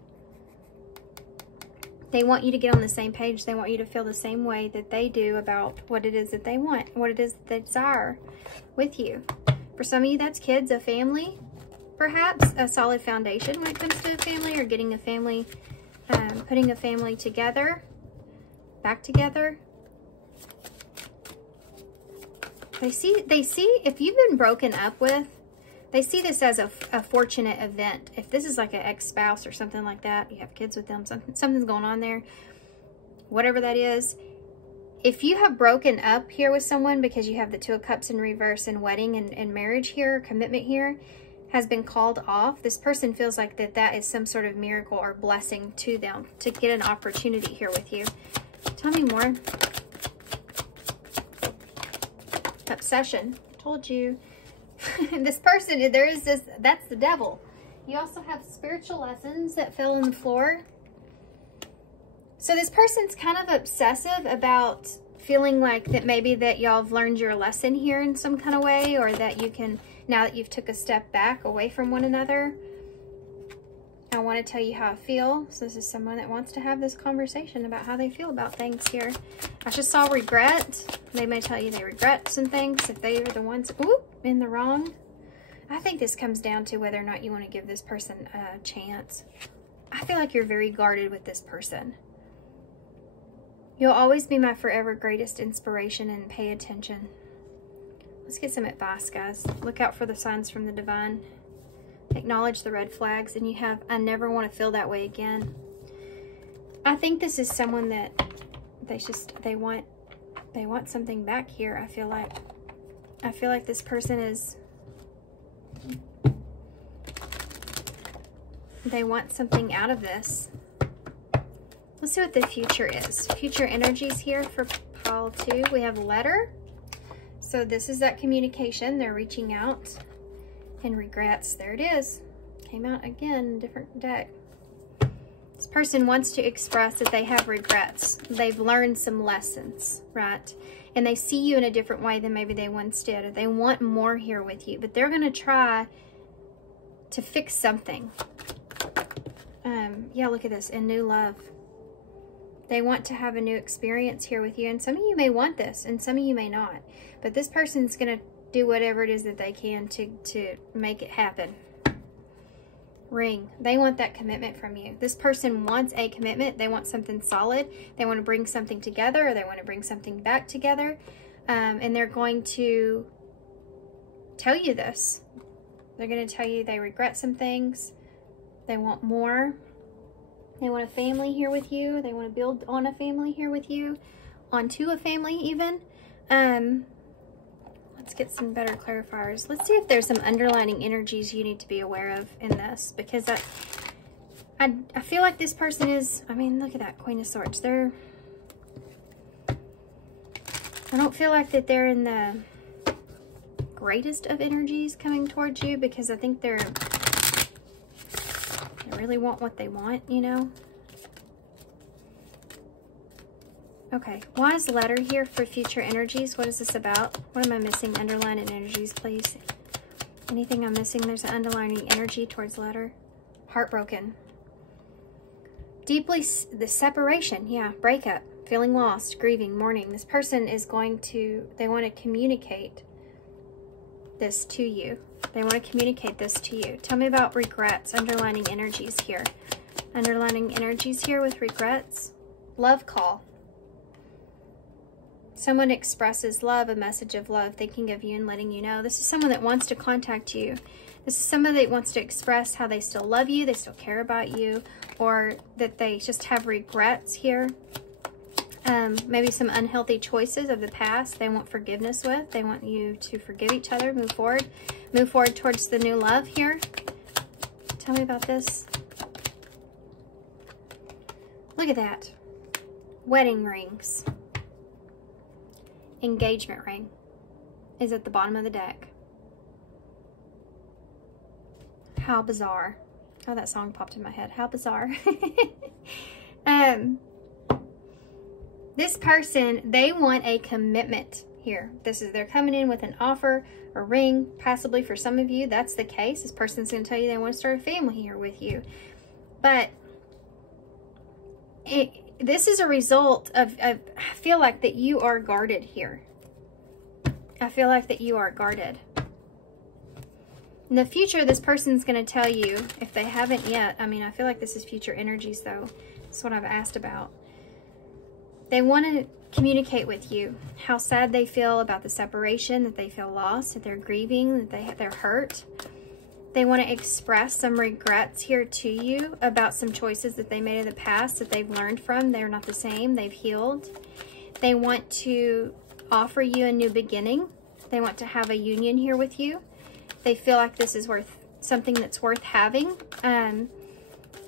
They want you to get on the same page. They want you to feel the same way that they do about what it is that they want, what it is that they desire with you. For some of you, that's kids, a family, perhaps a solid foundation when it comes to a family, or getting a family, putting a family together, back together. They see if you've been broken up with, they see this as a fortunate event. If this is like an ex-spouse or something like that, you have kids with them, something's going on there, whatever that is. If you have broken up here with someone because you have the Two of Cups in reverse, and wedding and marriage here, commitment here, has been called off, this person feels like that is some sort of miracle or blessing to them to get an opportunity here with you. Tell me more. Obsession. I told you. This person, that's the devil. You also have spiritual lessons that fell on the floor. So this person's kind of obsessive about feeling like that maybe that y'all have learned your lesson here in some kind of way, or that you can, now that you've took a step back away from one another, I want to tell you how I feel. So this is someone that wants to have this conversation about how they feel about things here. I just saw regret. They may tell you they regret some things if they are the ones in the wrong. I think this comes down to whether or not you want to give this person a chance. I feel like you're very guarded with this person. You'll always be my forever greatest inspiration, and pay attention. Let's get some advice, guys. Look out for the signs from the divine. Acknowledge the red flags, and you have, I never want to feel that way again. I think this is someone that they want something back here. I feel like this person is, they want something out of this. Let's see what the future is. Future energies here for pile 2. We have a letter. So this is that communication. They're reaching out. And regrets. There it is. Came out again, different deck. This person wants to express that they have regrets. They've learned some lessons, right? And they see you in a different way than maybe they once did. Or they want more here with you. But they're going to try to fix something. Yeah, look at this. And new love. They want to have a new experience here with you. And some of you may want this. And some of you may not. But this person's going to do whatever it is that they can to make it happen. Ring. They want that commitment from you. This person wants a commitment. They want something solid. They want to bring something together, or they want to bring something back together. And they're going to tell you this. They're going to tell you they regret some things. They want more. They want a family here with you. They want to build on a family here with you. Onto a family even. Let's get some better clarifiers. Let's see if there's some underlining energies you need to be aware of in this. Because I feel like this person is, I mean, look at that Queen of Swords. I don't feel like that they're in the greatest of energies coming towards you, because I think they really want what they want, you know? Okay, wise letter here for future energies. What is this about? What am I missing? Underlining energies, please. Anything I'm missing? There's an underlining energy towards letter. Heartbroken. Deeply, the separation, yeah, breakup, feeling lost, grieving, mourning. This person is going to, they want to communicate this to you. They want to communicate this to you. Tell me about regrets, underlining energies here. Underlining energies here with regrets. Love call. Someone expresses love, a message of love, thinking of you and letting you know. This is someone that wants to contact you. This is someone that wants to express how they still love you, they still care about you, or that they just have regrets here. Maybe some unhealthy choices of the past they want forgiveness with. They want you to forgive each other, move forward. Move forward towards the new love here. Tell me about this. Look at that. Wedding rings. Engagement ring is at the bottom of the deck. How bizarre. Oh, that song popped in my head. How bizarre. This person, they want a commitment here. They're coming in with an offer, a ring, possibly for some of you. That's the case. This person's going to tell you they want to start a family here with you. But this is a result of, I feel like that you are guarded here. I feel like that you are guarded. In the future, this person's going to tell you, if they haven't yet, I mean, I feel like this is future energies though. That's what I've asked about. They want to communicate with you how sad they feel about the separation, that they feel lost, that they're grieving, that they're hurt. They want to express some regrets here to you about some choices that they made in the past that they've learned from. They're not the same. They've healed. They want to offer you a new beginning. They want to have a union here with you. They feel like this is worth something that's worth having.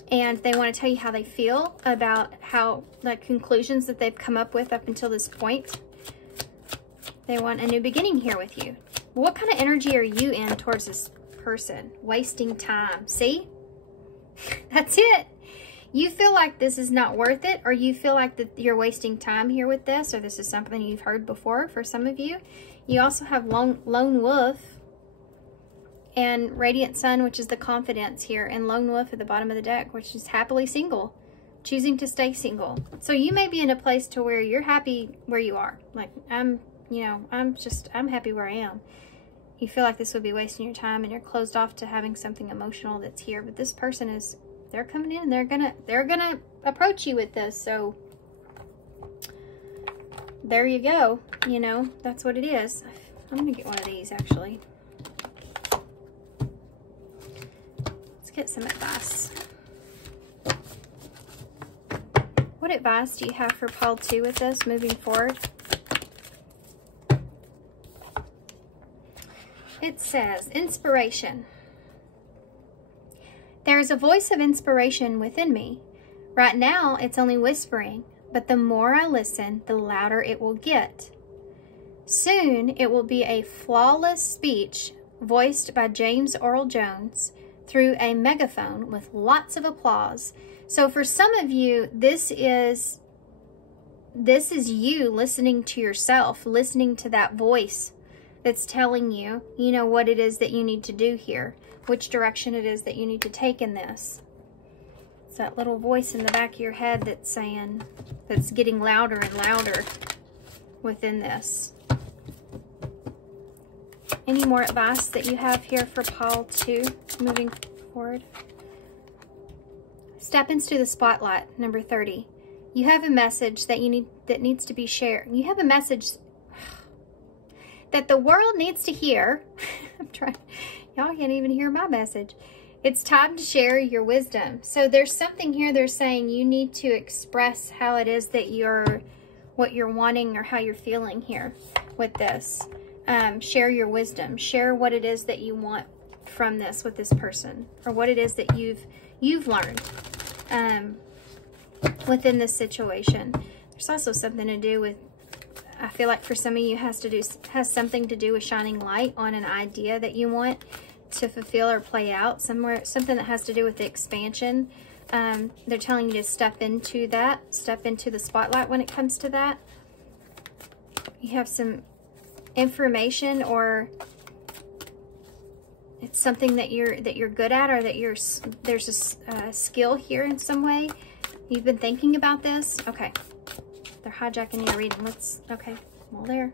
And they want to tell you how they feel about how, like, conclusions that they've come up with up until this point. They want a new beginning here with you. What kind of energy are you in towards this person? Wasting time. See? That's it. You feel like this is not worth it, or you feel like that you're wasting time here with this, or this is something you've heard before for some of you. You also have Lone Wolf and Radiant Sun, which is the confidence here, and Lone Wolf at the bottom of the deck, which is happily single, choosing to stay single. So you may be in a place to where you're happy where you are. Like, I'm happy where I am. You feel like this would be wasting your time, and you're closed off to having something emotional that's here. But this person is, they're coming in, they're gonna approach you with this. So there you go. You know, that's what it is. I'm gonna get one of these actually. get some advice. What advice do you have for pile 2 with this moving forward? It says, inspiration. There is a voice of inspiration within me. Right now, it's only whispering, but the more I listen, the louder it will get. Soon, it will be a flawless speech voiced by James Earl Jones through a megaphone with lots of applause. So for some of you, this is you listening to yourself, listening to that voice that's telling you, you know, what it is that you need to do here, which direction it is that you need to take in this. It's that little voice in the back of your head that's saying, that's getting louder and louder within this. Any more advice that you have here for pile 2 moving forward? Step into the spotlight, number 30. You have a message that needs to be shared. You have a message that the world needs to hear. I'm trying. Y'all can't even hear my message. It's time to share your wisdom. So there's something here they're saying you need to express how it is that what you're wanting or how you're feeling here with this. Share your wisdom. Share what it is that you want from this with this person, or what it is that you've learned within this situation. There's also something to do with, I feel like for some of you has something to do with shining light on an idea that you want to fulfill or play out somewhere, something that has to do with the expansion. They're telling you to step into the spotlight when it comes to that. You have some information, or it's something that you're good at, or that there's a skill here in some way. You've been thinking about this. Okay, they're hijacking your reading. Okay, well, there.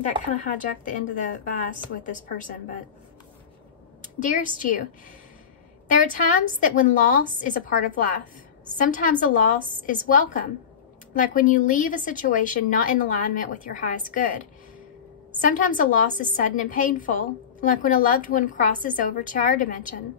That kind of hijacked the end of the advice with this person, but dearest you, there are times that when loss is a part of life. Sometimes a loss is welcome, like when you leave a situation not in alignment with your highest good. Sometimes a loss is sudden and painful, like when a loved one crosses over to our dimension.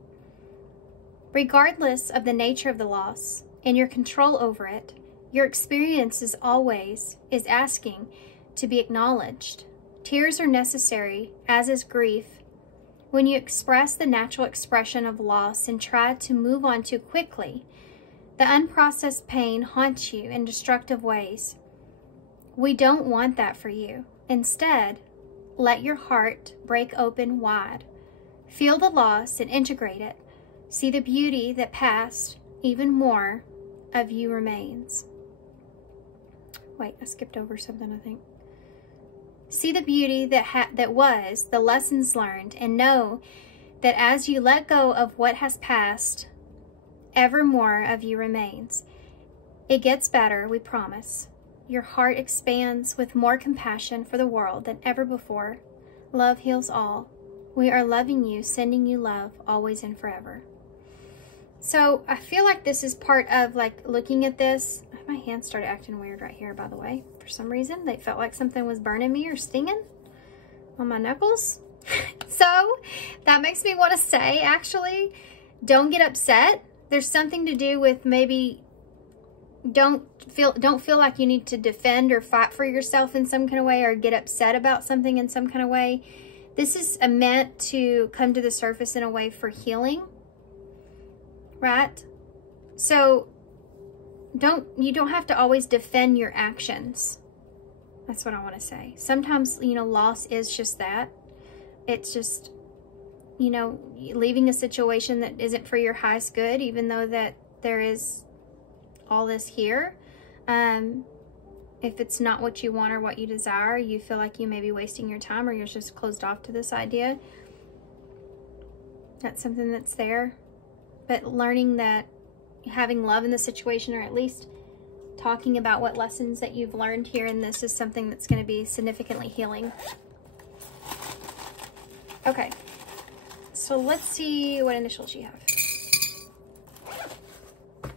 Regardless of the nature of the loss and your control over it, your experience is always asking to be acknowledged. Tears are necessary, as is grief. When you express the natural expression of loss and try to move on too quickly, the unprocessed pain haunts you in destructive ways. We don't want that for you. Instead, let your heart break open wide. Feel the loss and integrate it. See the beauty that passed. Even more of you remains. Wait, I skipped over something, I think. See the beauty that was, the lessons learned, and know that as you let go of what has passed, ever more of you remains. It gets better, we promise. Your heart expands with more compassion for the world than ever before. Love heals all. We are loving you, sending you love, always and forever. So I feel like this is part of, like, looking at this. My hand started acting weird right here, by the way. For some reason, they felt like something was burning me or stinging on my knuckles. So that makes me want to say, actually, don't get upset. There's something to do with maybe don't feel like you need to defend or fight for yourself in some kind of way, or get upset about something in some kind of way. This is meant to come to the surface in a way for healing, right? So you don't have to always defend your actions. That's what I want to say. Sometimes, you know, loss is just that. It's just, you know, leaving a situation that isn't for your highest good, even though that there is all this here. If it's not what you want or what you desire, you feel like you may be wasting your time, or you're just closed off to this idea. That's something that's there. But learning that, having love in the situation, or at least talking about what lessons that you've learned here in this, is something that's going to be significantly healing. Okay, so let's see what initials you have.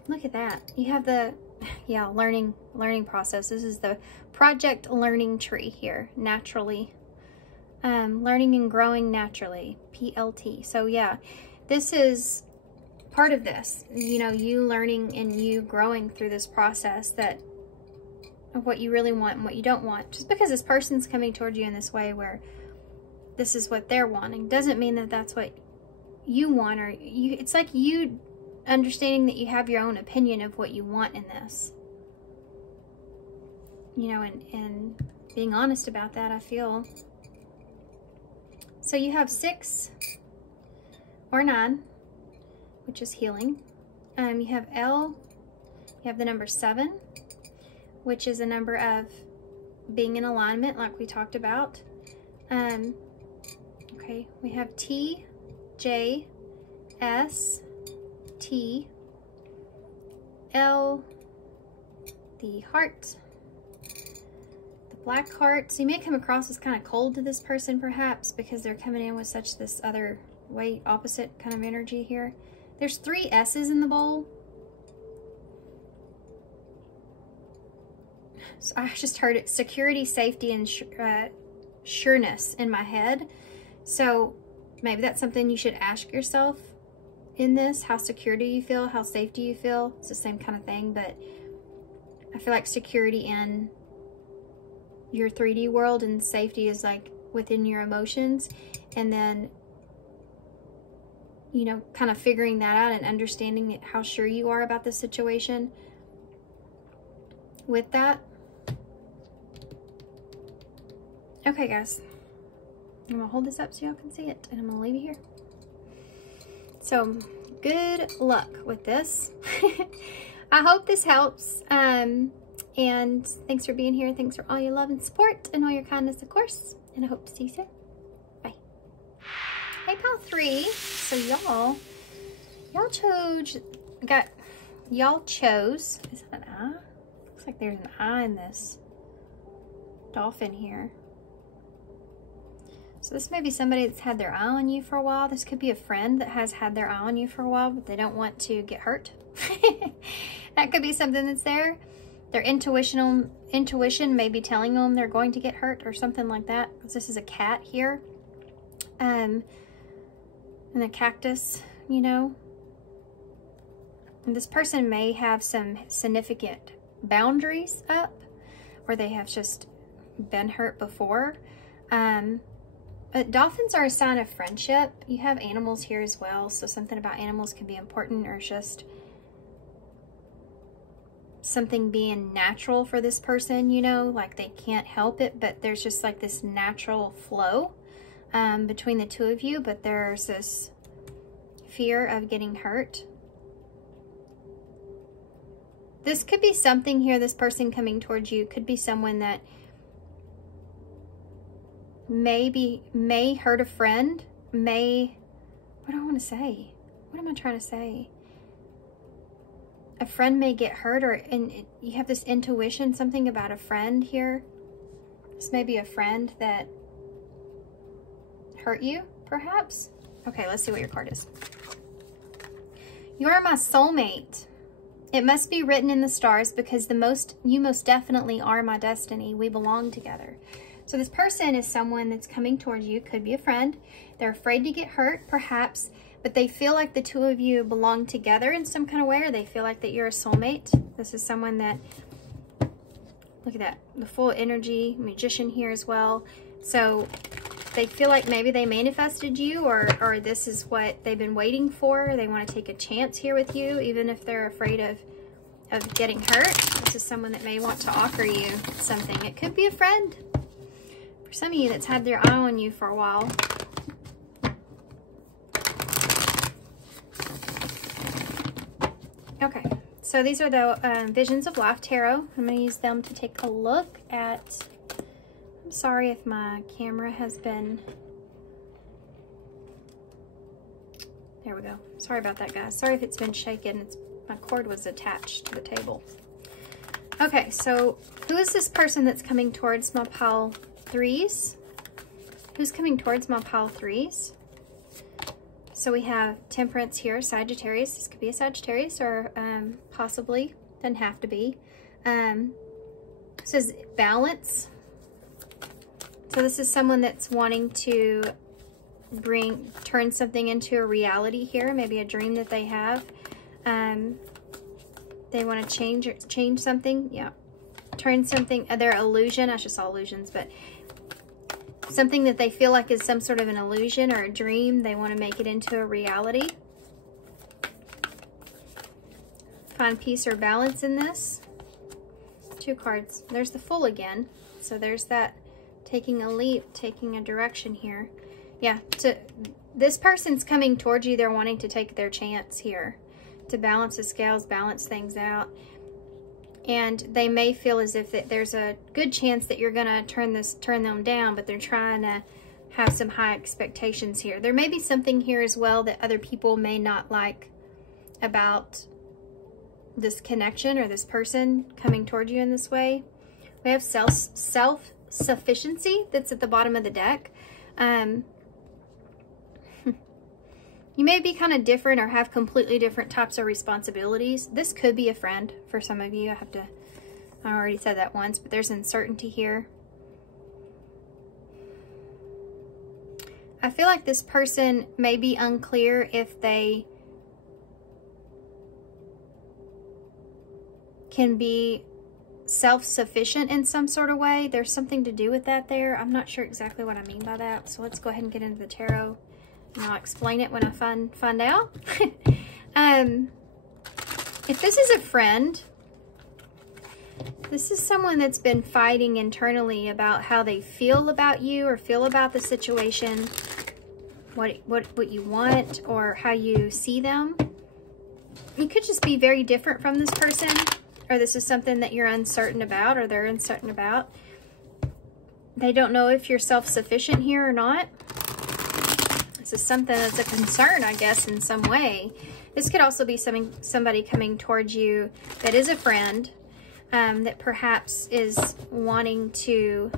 Look at that. You have the, yeah, learning process. This is the project learning tree here, naturally. Learning and growing naturally. PLT. So yeah, this is part of this, you know, you learning and you growing through this process that of what you really want and what you don't want. Just because this person's coming towards you in this way where this is what they're wanting doesn't mean that that's what you want, or you, it's like you understanding that you have your own opinion of what you want in this, you know, and being honest about that, I feel. So you have 6 or 9, which is healing. You have L, you have the number 7, which is a number of being in alignment, like we talked about. Okay, we have T, J, S, T, L, the heart, the black heart. So you may come across as kind of cold to this person, perhaps, because they're coming in with such this other way, opposite kind of energy here. There's 3 S's in the bowl. So I just heard it, security, safety, and sureness in my head. So maybe that's something you should ask yourself in this. How secure do you feel? How safe do you feel? It's the same kind of thing, but I feel like security in your 3D world and safety is like within your emotions. And then, you know, kind of figuring that out and understanding how sure you are about the situation with that. Okay, guys, I'm gonna hold this up so y'all can see it, and I'm gonna leave it here. So good luck with this. I hope this helps, and thanks for being here. Thanks for all your love and support and all your kindness, of course, and I hope to see you soon. Bye. Hey, pile 3. So y'all chose, is that an eye? Looks like there's an eye in this dolphin here. So this may be somebody that's had their eye on you for a while. This could be a friend that has had their eye on you for a while, but they don't want to get hurt. That could be something that's there. Their intuition may be telling them they're going to get hurt or something like that. Because this is a cat here. And a cactus, you know. And this person may have some significant boundaries up, or they have just been hurt before. But dolphins are a sign of friendship. You have animals here as well, so something about animals can be important, or just something being natural for this person, you know, like they can't help it, but there's just like this natural flow between the two of you, but there's this fear of getting hurt. This could be something here, this person coming towards you could be someone that may hurt a friend, what do I want to say? What am I trying to say? A friend may get hurt, and you have this intuition, something about a friend here. This may be a friend that hurt you, perhaps. Okay, let's see what your card is. You are my soulmate. It must be written in the stars, because you most definitely are my destiny. We belong together. So this person is someone that's coming towards you, could be a friend. They're afraid to get hurt, perhaps, but they feel like the two of you belong together in some kind of way, or they feel like that you're a soulmate. This is someone that, look at that, the full energy, magician here as well. So they feel like maybe they manifested you, or this is what they've been waiting for. They want to take a chance here with you, even if they're afraid of getting hurt. This is someone that may want to offer you something. It could be a friend. For some of you that's had their eye on you for a while. Okay, so these are the Visions of Life Tarot. I'm going to use them to take a look at... I'm sorry if my camera has been... There we go. Sorry about that, guys. Sorry if it's been shaken. My cord was attached to the table. Okay, so who is this person that's coming towards my pile 3s? Who's coming towards my pile 3s? So we have Temperance here, Sagittarius. This could be a Sagittarius, or possibly, doesn't have to be. It says balance. So this is someone that's wanting to turn something into a reality here, maybe a dream that they have. They want to change something, yeah. Turn something, their illusion, I just saw illusions, but something that they feel like is some sort of an illusion or a dream, they want to make it into a reality. Find peace or balance in this. 2 cards. There's the Fool again. So there's that taking a leap, taking a direction here. Yeah, this person's coming towards you. They're wanting to take their chance here to balance the scales, balance things out. And they may feel as if there's a good chance that you're going to turn them down, but they're trying to have some high expectations here. There may be something here as well that other people may not like about this connection or this person coming toward you in this way. We have self-sufficiency that's at the bottom of the deck. You may be kind of different or have completely different types of responsibilities. This could be a friend for some of you. I already said that once, but there's uncertainty here. I feel like this person may be unclear if they can be self-sufficient in some sort of way. There's something to do with that there. I'm not sure exactly what I mean by that. So let's go ahead and get into the tarot. And I'll explain it when I find out. If this is a friend, this is someone that's been fighting internally about how they feel about you or feel about the situation, what you want or how you see them. You could just be very different from this person, or this is something that you're uncertain about or they're uncertain about. They don't know if you're self-sufficient here or not. This is something that's a concern, I guess, in some way. This could also be somebody coming towards you that is a friend, that perhaps is wanting to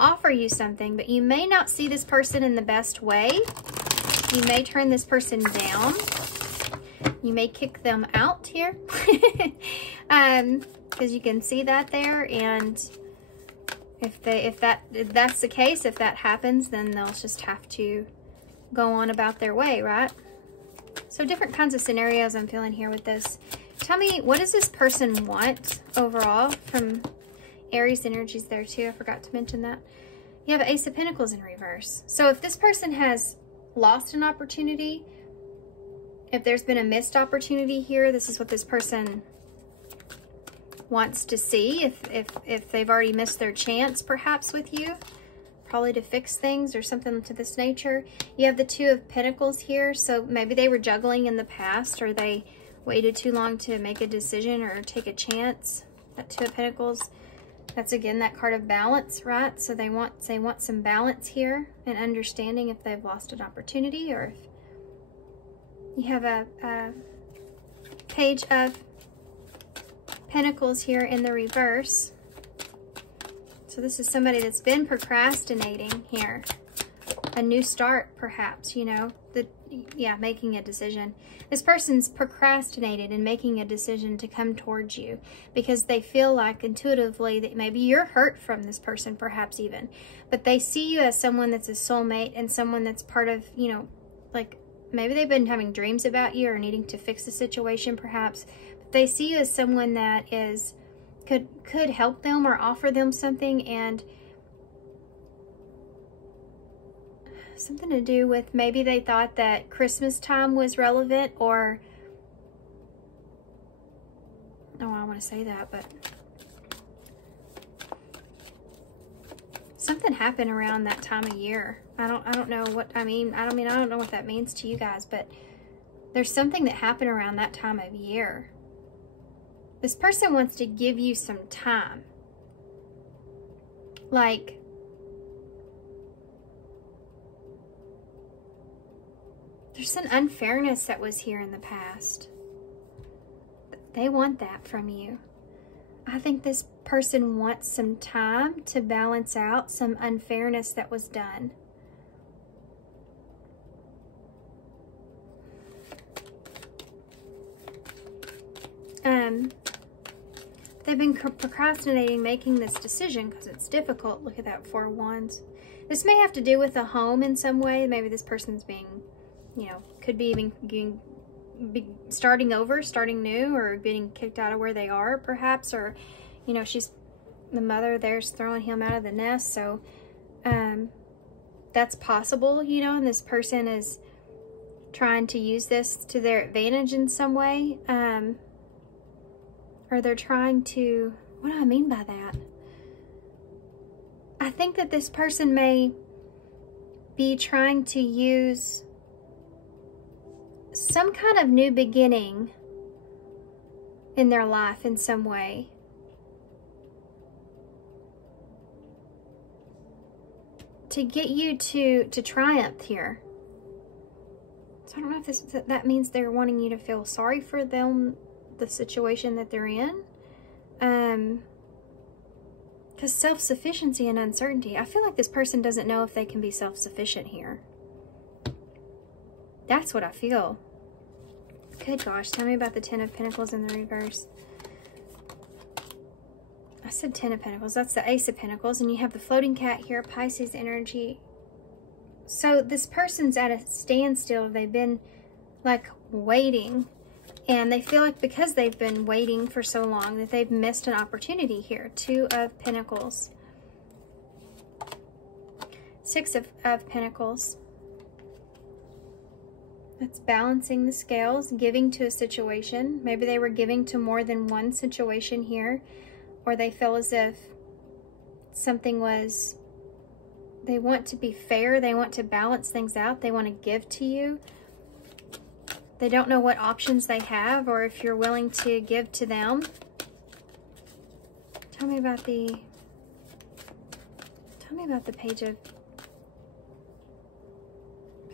offer you something, but you may not see this person in the best way. You may turn this person down. You may kick them out here, because you can see that there. And if that's the case, if that happens, then they'll just have to go on about their way, right? So different kinds of scenarios I'm feeling here with this. Tell me, what does this person want overall from Aries energies there too? I forgot to mention that. You have Ace of Pentacles in reverse. So if this person has lost an opportunity, if there's been a missed opportunity here, this is what this person wants to see. If they've already missed their chance perhaps with you, probably to fix things or something to this nature. You have the Two of Pentacles here, so maybe they were juggling in the past, or they waited too long to make a decision or take a chance. That Two of Pentacles, that's again that card of balance, right? So they want some balance here and understanding if they've lost an opportunity, or if you have a Page of Pentacles here in the reverse. So this is somebody that's been procrastinating here. A new start, perhaps, you know, making a decision. This person's procrastinated and making a decision to come towards you because they feel like intuitively that maybe you're hurt from this person, perhaps even. But they see you as someone that's a soulmate and someone that's part of, you know, like maybe they've been having dreams about you or needing to fix the situation, perhaps. But they see you as someone that is could help them or offer them something, and something to do with maybe they thought that Christmas time was relevant, or no, I want to say that, but something happened around that time of year. I don't know what I mean. I don't know what that means to you guys, but there's something that happened around that time of year. This person wants to give you some time. Like, there's an unfairness that was here in the past. They want that from you. I think this person wants some time to balance out some unfairness that was done. They've been procrastinating making this decision because it's difficult. Look at that, 4 of Wands. This may have to do with a home in some way. Maybe this person's being, you know, could be even starting over, starting new, or getting kicked out of where they are, perhaps. Or, you know, she's the mother there's throwing him out of the nest. So that's possible, you know, and this person is trying to use this to their advantage in some way. Or they're trying to, what do I mean by that? I think that this person may be trying to use some kind of new beginning in their life in some way. To get you to triumph here. So I don't know if that means they're wanting you to feel sorry for them, the situation that they're in. Because self-sufficiency and uncertainty, I feel like this person doesn't know if they can be self-sufficient here. That's what I feel. Good gosh, tell me about the Ten of Pentacles in the reverse. I said Ten of Pentacles, that's the Ace of Pentacles, and you have the floating cat here, Pisces energy. So this person's at a standstill. They've been like waiting, and they feel like because they've been waiting for so long that they've missed an opportunity here. Two of Pentacles. Six of Pentacles. That's balancing the scales, giving to a situation. Maybe they were giving to more than one situation here, or they feel as if something was, they want to be fair, they want to balance things out, they want to give to you. They don't know what options they have, or if you're willing to give to them. Tell me about the Page of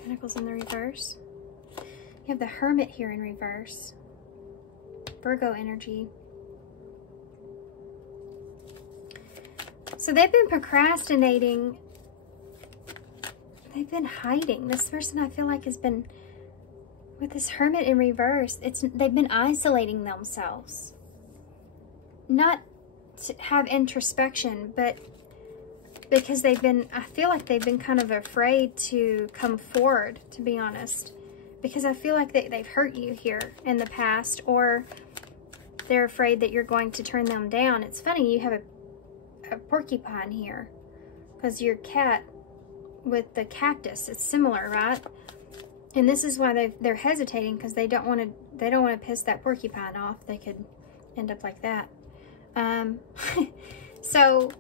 Pentacles in the reverse. You have the Hermit here in reverse. Virgo energy. So they've been procrastinating. They've been hiding. This person, I feel like, has been, with this Hermit in reverse, they've been isolating themselves. Not to have introspection, but because they've been, I feel like they've been kind of afraid to come forward, to be honest. Because I feel like they've hurt you here in the past, or they're afraid that you're going to turn them down. It's funny, you have a porcupine here, because your cat with the cactus, it's similar, right? And this is why they're hesitating, because they don't want to piss that porcupine off. They could end up like that. So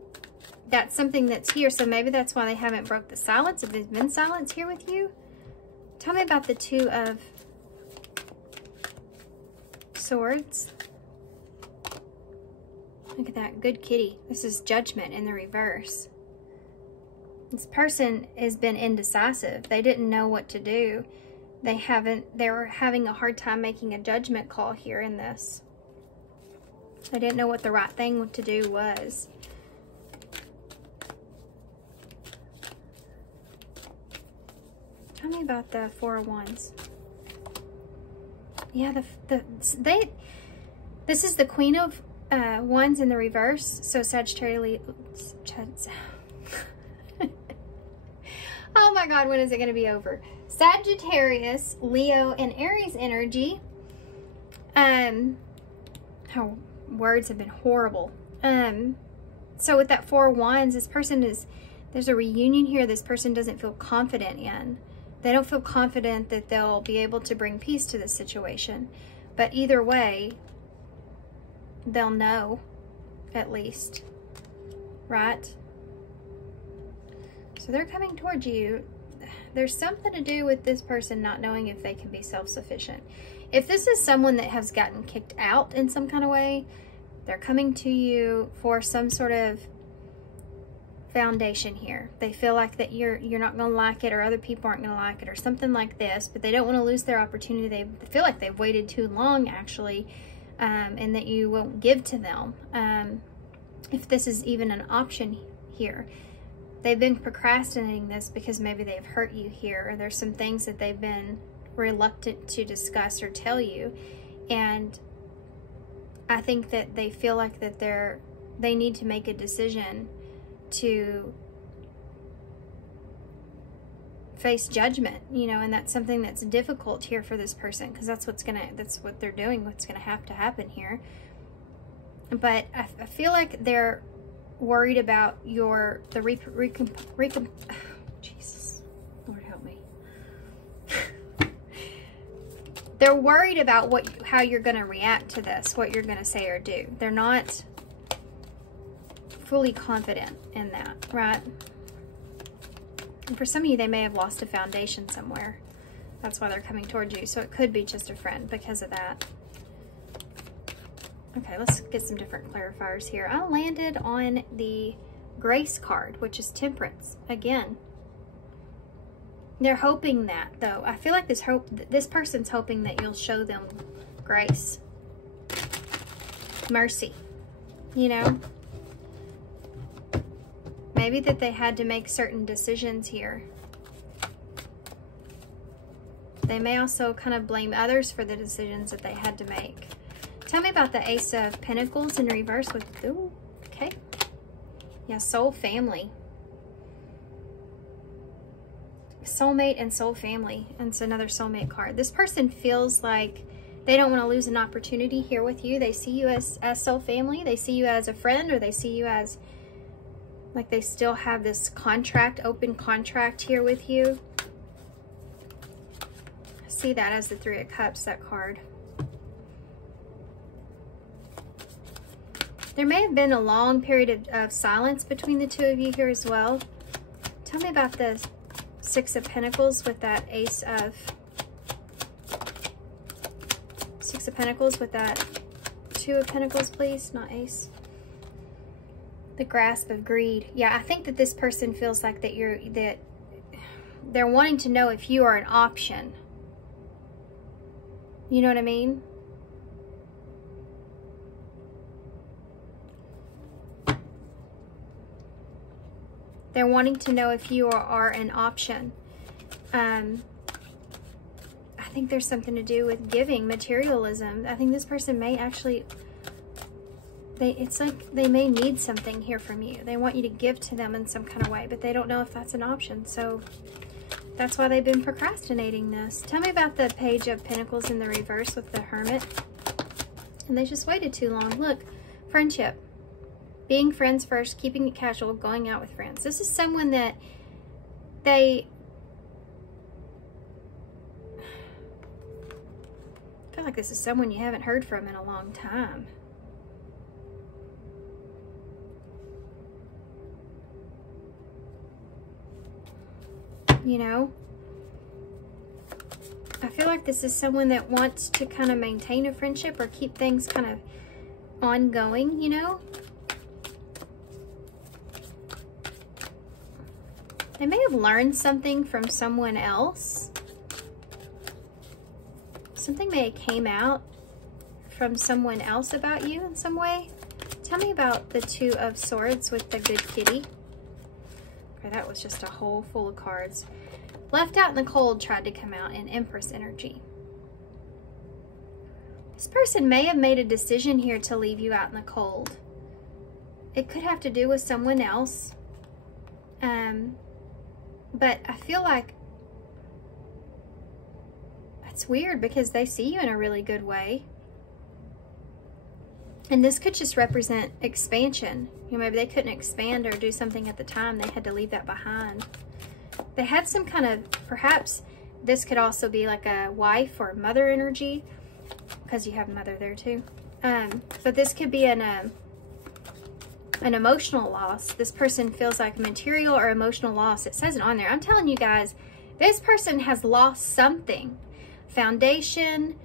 that's something that's here. So maybe that's why they haven't broke the silence, if there's been silence here with you. Tell me about the Two of Swords. Look at that, good kitty. This is Judgment in the reverse. This person has been indecisive. They didn't know what to do. They were having a hard time making a judgment call here in this. They didn't know what the right thing to do was. Tell me about the Four of Wands. Yeah, this is the Queen of Wands in the reverse. So Sagittarius. Oh my God, when is it going to be over? Sagittarius, Leo, and Aries energy. How words have been horrible. So with that Four of Wands, this person there's a reunion here this person doesn't feel confident in. They don't feel confident that they'll be able to bring peace to this situation. But either way, they'll know, at least. Right? So they're coming towards you. There's something to do with this person not knowing if they can be self-sufficient. If this is someone that has gotten kicked out in some kind of way, they're coming to you for some sort of foundation here. They feel like that you're not going to like it, or other people aren't going to like it, or something like this, but they don't want to lose their opportunity. They feel like they've waited too long, actually, and that you won't give to them. If this is even an option here. They've been procrastinating this because maybe they've hurt you here, or there's some things that they've been reluctant to discuss or tell you. And I think that they feel like that they need to make a decision to face judgment, you know, and that's something that's difficult here for this person, because that's what they're doing, what's gonna have to happen here. But I feel like they're worried about Jesus, Lord help me. They're worried about how you're going to react to this, what you're going to say or do. They're not fully confident in that, right? And for some of you, they may have lost a foundation somewhere. That's why they're coming towards you. So it could be just a friend because of that. Okay, let's get some different clarifiers here. I landed on the Grace card, which is Temperance. Again, they're hoping that, though. I feel like this person's hoping that you'll show them grace, mercy, you know? Maybe that they had to make certain decisions here. They may also kind of blame others for the decisions that they had to make. Tell me about the Ace of Pentacles in reverse with, ooh, okay. Yeah, soul family. Soulmate and soul family. And it's another soulmate card. This person feels like they don't want to lose an opportunity here with you. They see you as soul family. They see you as a friend, or they see you as like they still have this contract, open contract here with you. I see that as the Three of Cups, that card. There may have been a long period of silence between the two of you here as well. Tell me about the Six of Pentacles with that Ace of... Six of Pentacles with that Two of Pentacles, please, not Ace. The Grasp of Greed. Yeah, I think that this person feels like that they're wanting to know if you are an option. You know what I mean? They're wanting to know if you are an option. I think there's something to do with giving, materialism. I think this person may actually, it's like they may need something here from you. They want you to give to them in some kind of way, but they don't know if that's an option. So that's why they've been procrastinating this. Tell me about the Page of Pentacles in the reverse with the Hermit. And they just waited too long. Look, friendship. Being friends first, keeping it casual, going out with friends. This is someone that I feel like this is someone you haven't heard from in a long time. You know? I feel like this is someone that wants to kind of maintain a friendship or keep things kind of ongoing, you know? They may have learned something from someone else. Something may have came out from someone else about you in some way. Tell me about the Two of Swords with the Good Kitty. Okay, that was just a hole full of cards. Left out in the cold tried to come out in Empress energy. This person may have made a decision here to leave you out in the cold. It could have to do with someone else. But I feel like it's weird because they see you in a really good way. And this could just represent expansion. You know, maybe they couldn't expand or do something at the time. They had to leave that behind. They had some kind of, perhaps this could also be like a wife or mother energy, because you have mother there too. But this could be an emotional loss. This person feels like material or emotional loss. It says it on there. I'm telling you guys, this person has lost something. Foundation,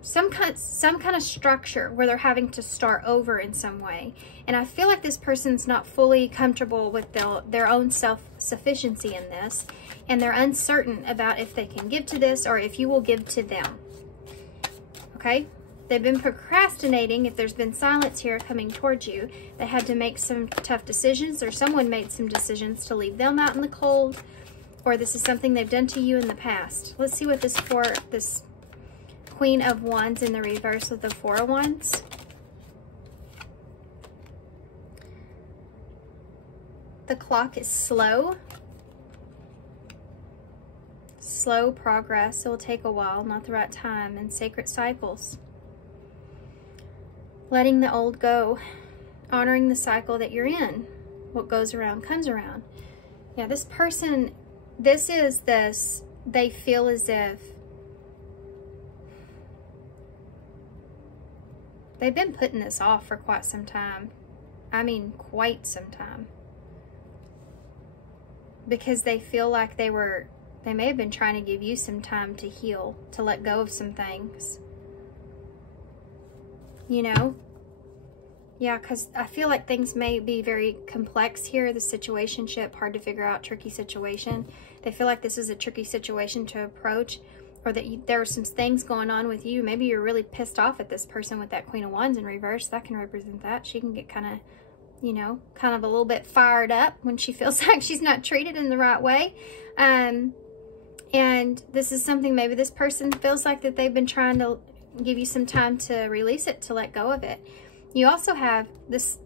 some kind of structure where they're having to start over in some way. And I feel like this person's not fully comfortable with their own self-sufficiency in this. And they're uncertain about if they can give to this or if you will give to them. Okay? They've been procrastinating. If there's been silence here coming towards you, they had to make some tough decisions, or someone made some decisions to leave them out in the cold, or this is something they've done to you in the past. Let's see what this Queen of Wands in the reverse with the Four of Wands. The clock is slow. slow progress. It will take a while, not the right time, and sacred cycles. Letting the old go, honoring the cycle that you're in. What goes around comes around. Yeah, this person, they feel as if they've been putting this off for quite some time. I mean, quite some time. Because they feel like they may have been trying to give you some time to heal, to let go of some things. You know? Yeah, because I feel like things may be very complex here. The situationship, hard to figure out, tricky situation. They feel like this is a tricky situation to approach, or that there are some things going on with you. Maybe you're really pissed off at this person with that Queen of Wands in reverse. That can represent that. She can get kind of, you know, kind of a little bit fired up when she feels like she's not treated in the right way. And this is something maybe this person feels like that they've been trying to give you some time to release it, to let go of it. You also have this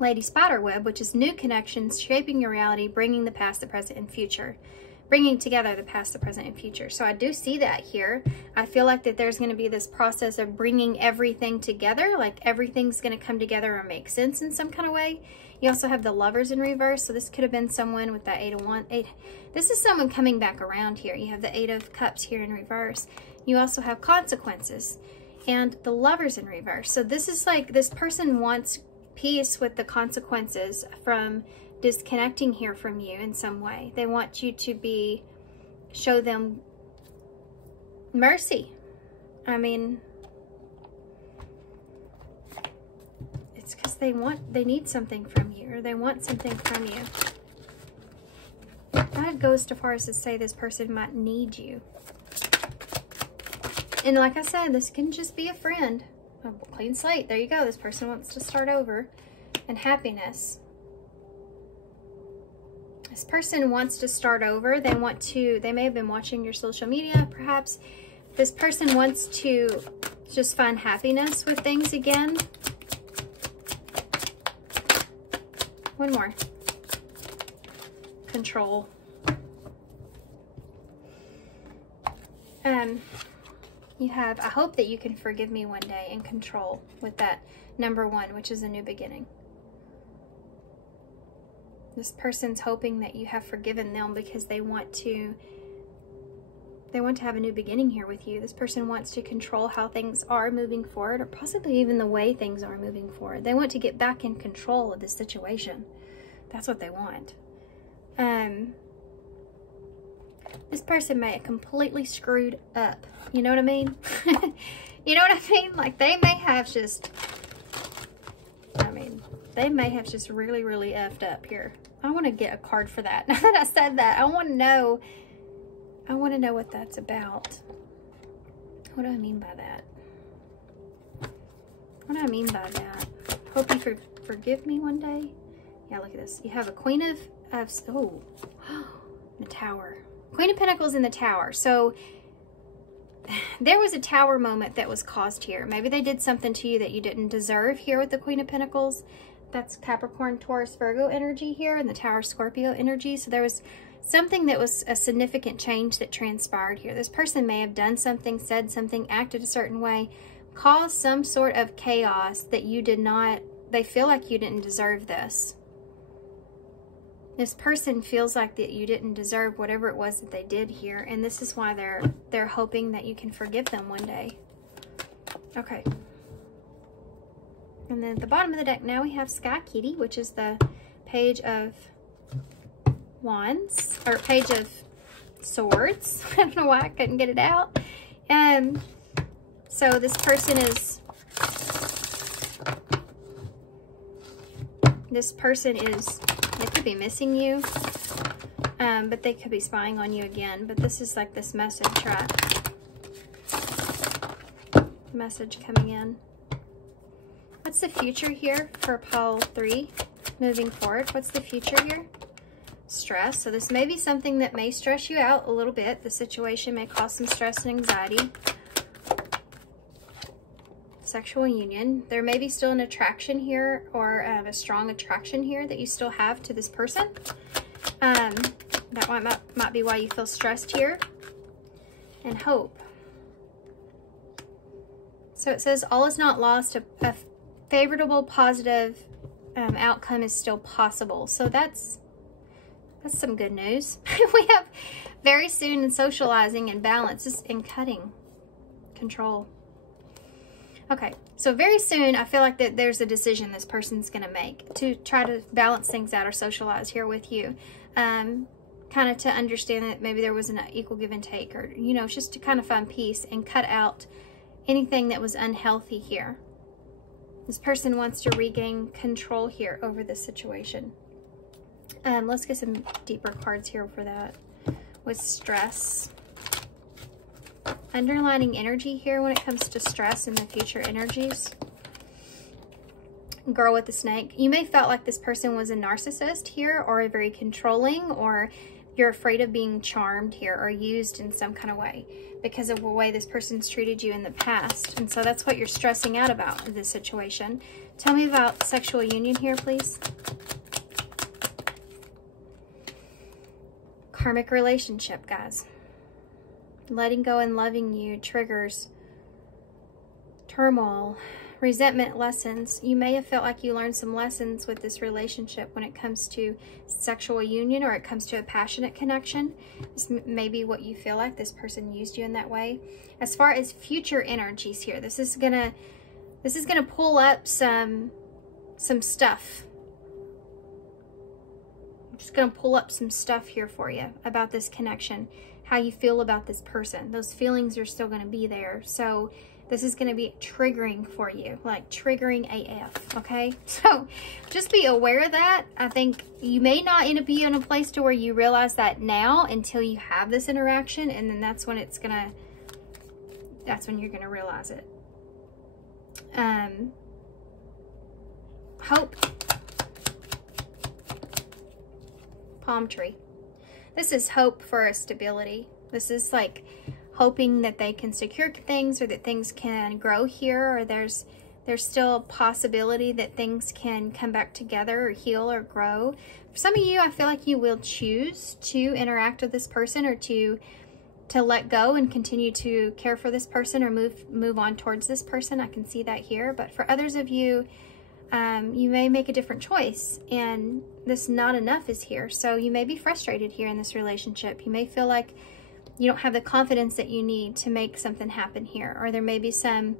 Lady Spiderweb, which is new connections, shaping your reality, bringing the past, the present, and future. Bringing together the past, the present, and future. So I do see that here. I feel like that there's going to be this process of bringing everything together, like everything's going to come together or make sense in some kind of way. You also have the Lovers in reverse, so this could have been someone with that 8 of Wands. This is someone coming back around here. You have the 8 of Cups here in reverse. You also have Consequences and the Lovers in reverse. So this is like, this person wants peace with the consequences from disconnecting here from you in some way. They want you to show them mercy. I mean, it's because they need something from you, or they want something from you. That goes so far as to say this person might need you. And like I said, this can just be a friend. A clean slate. There you go. This person wants to start over. And happiness. This person wants to start over. They may have been watching your social media, perhaps. This person wants to just find happiness with things again. One more. Control. You have, I hope that you can forgive me one day, and control with that number 1, which is a new beginning. This person's hoping that you have forgiven them because they want to have a new beginning here with you. This person wants to control how things are moving forward, or possibly even the way things are moving forward. They want to get back in control of the situation. That's what they want. This person may have completely screwed up. You know what I mean? You know what I mean? Like they may have just really, really effed up here. I want to get a card for that. Now that I said that, I want to know what that's about. What do I mean by that? What do I mean by that? Hope you forgive me one day. Yeah, look at this. You have a Queen of the Tower. Queen of Pentacles in the Tower. So there was a Tower moment that was caused here. Maybe they did something to you that you didn't deserve here with the Queen of Pentacles. That's Capricorn, Taurus, Virgo energy here, and the Tower, Scorpio energy. So there was something that was a significant change that transpired here. This person may have done something, said something, acted a certain way, caused some sort of chaos that you did not, they feel like you didn't deserve this. This person feels like that you didn't deserve whatever it was that they did here, and this is why they're hoping that you can forgive them one day. Okay. And then at the bottom of the deck now we have Sky Kitty, which is the Page of Wands, or Page of Swords. I don't know why I couldn't get it out. So this person is, they could be missing you, but they could be spying on you again. But this is like this message, right? Message coming in. What's the future here for pile 3 moving forward? What's the future here? Stress. So this may be something that may stress you out a little bit. The situation may cause some stress and anxiety. Sexual union. There may be still an attraction here, or a strong attraction here that you still have to this person. That might be why you feel stressed here. and hope. So it says all is not lost. A favorable, positive outcome is still possible. So that's some good news. We have very soon in socializing and balance and cutting control. Okay, so very soon I feel like that there's a decision this person's going to make to try to balance things out or socialize here with you. Kind of to understand that maybe there was an equal give and take, or, you know, just to kind of find peace and cut out anything that was unhealthy here. This person wants to regain control here over this situation. Let's get some deeper cards here for that. With stress. Underlining energy here when it comes to stress and the future energies. Girl with the snake. You may felt like this person was a narcissist here, or a very controlling, or you're afraid of being charmed here or used in some kind of way because of the way this person's treated you in the past. And so that's what you're stressing out about in this situation. Tell me about sexual union here, please. Karmic relationship, guys. Letting go and loving you triggers turmoil, resentment, lessons. You may have felt like you learned some lessons with this relationship when it comes to sexual union, or it comes to a passionate connection. This may be what you feel like this person used you in that way. As far as future energies here, this is gonna pull up some stuff. I'm just gonna pull up some stuff here for you about this connection, how you feel about this person. Those feelings are still gonna be there. So this is going to be triggering for you, like triggering AF, okay? So just be aware of that. I think you may not end up being in a place to where you realize that now until you have this interaction, and then that's when you're going to realize it. Hope. Palm tree. This is hope for a stability. This is like hoping that they can secure things, or that things can grow here, or there's still a possibility that things can come back together or heal or grow. For some of you, I feel like you will choose to interact with this person, or to let go and continue to care for this person, or move on towards this person. I can see that here. But for others of you, you may make a different choice, and this not enough is here. So you may be frustrated here in this relationship. You may feel like you don't have the confidence that you need to make something happen here, or there may be some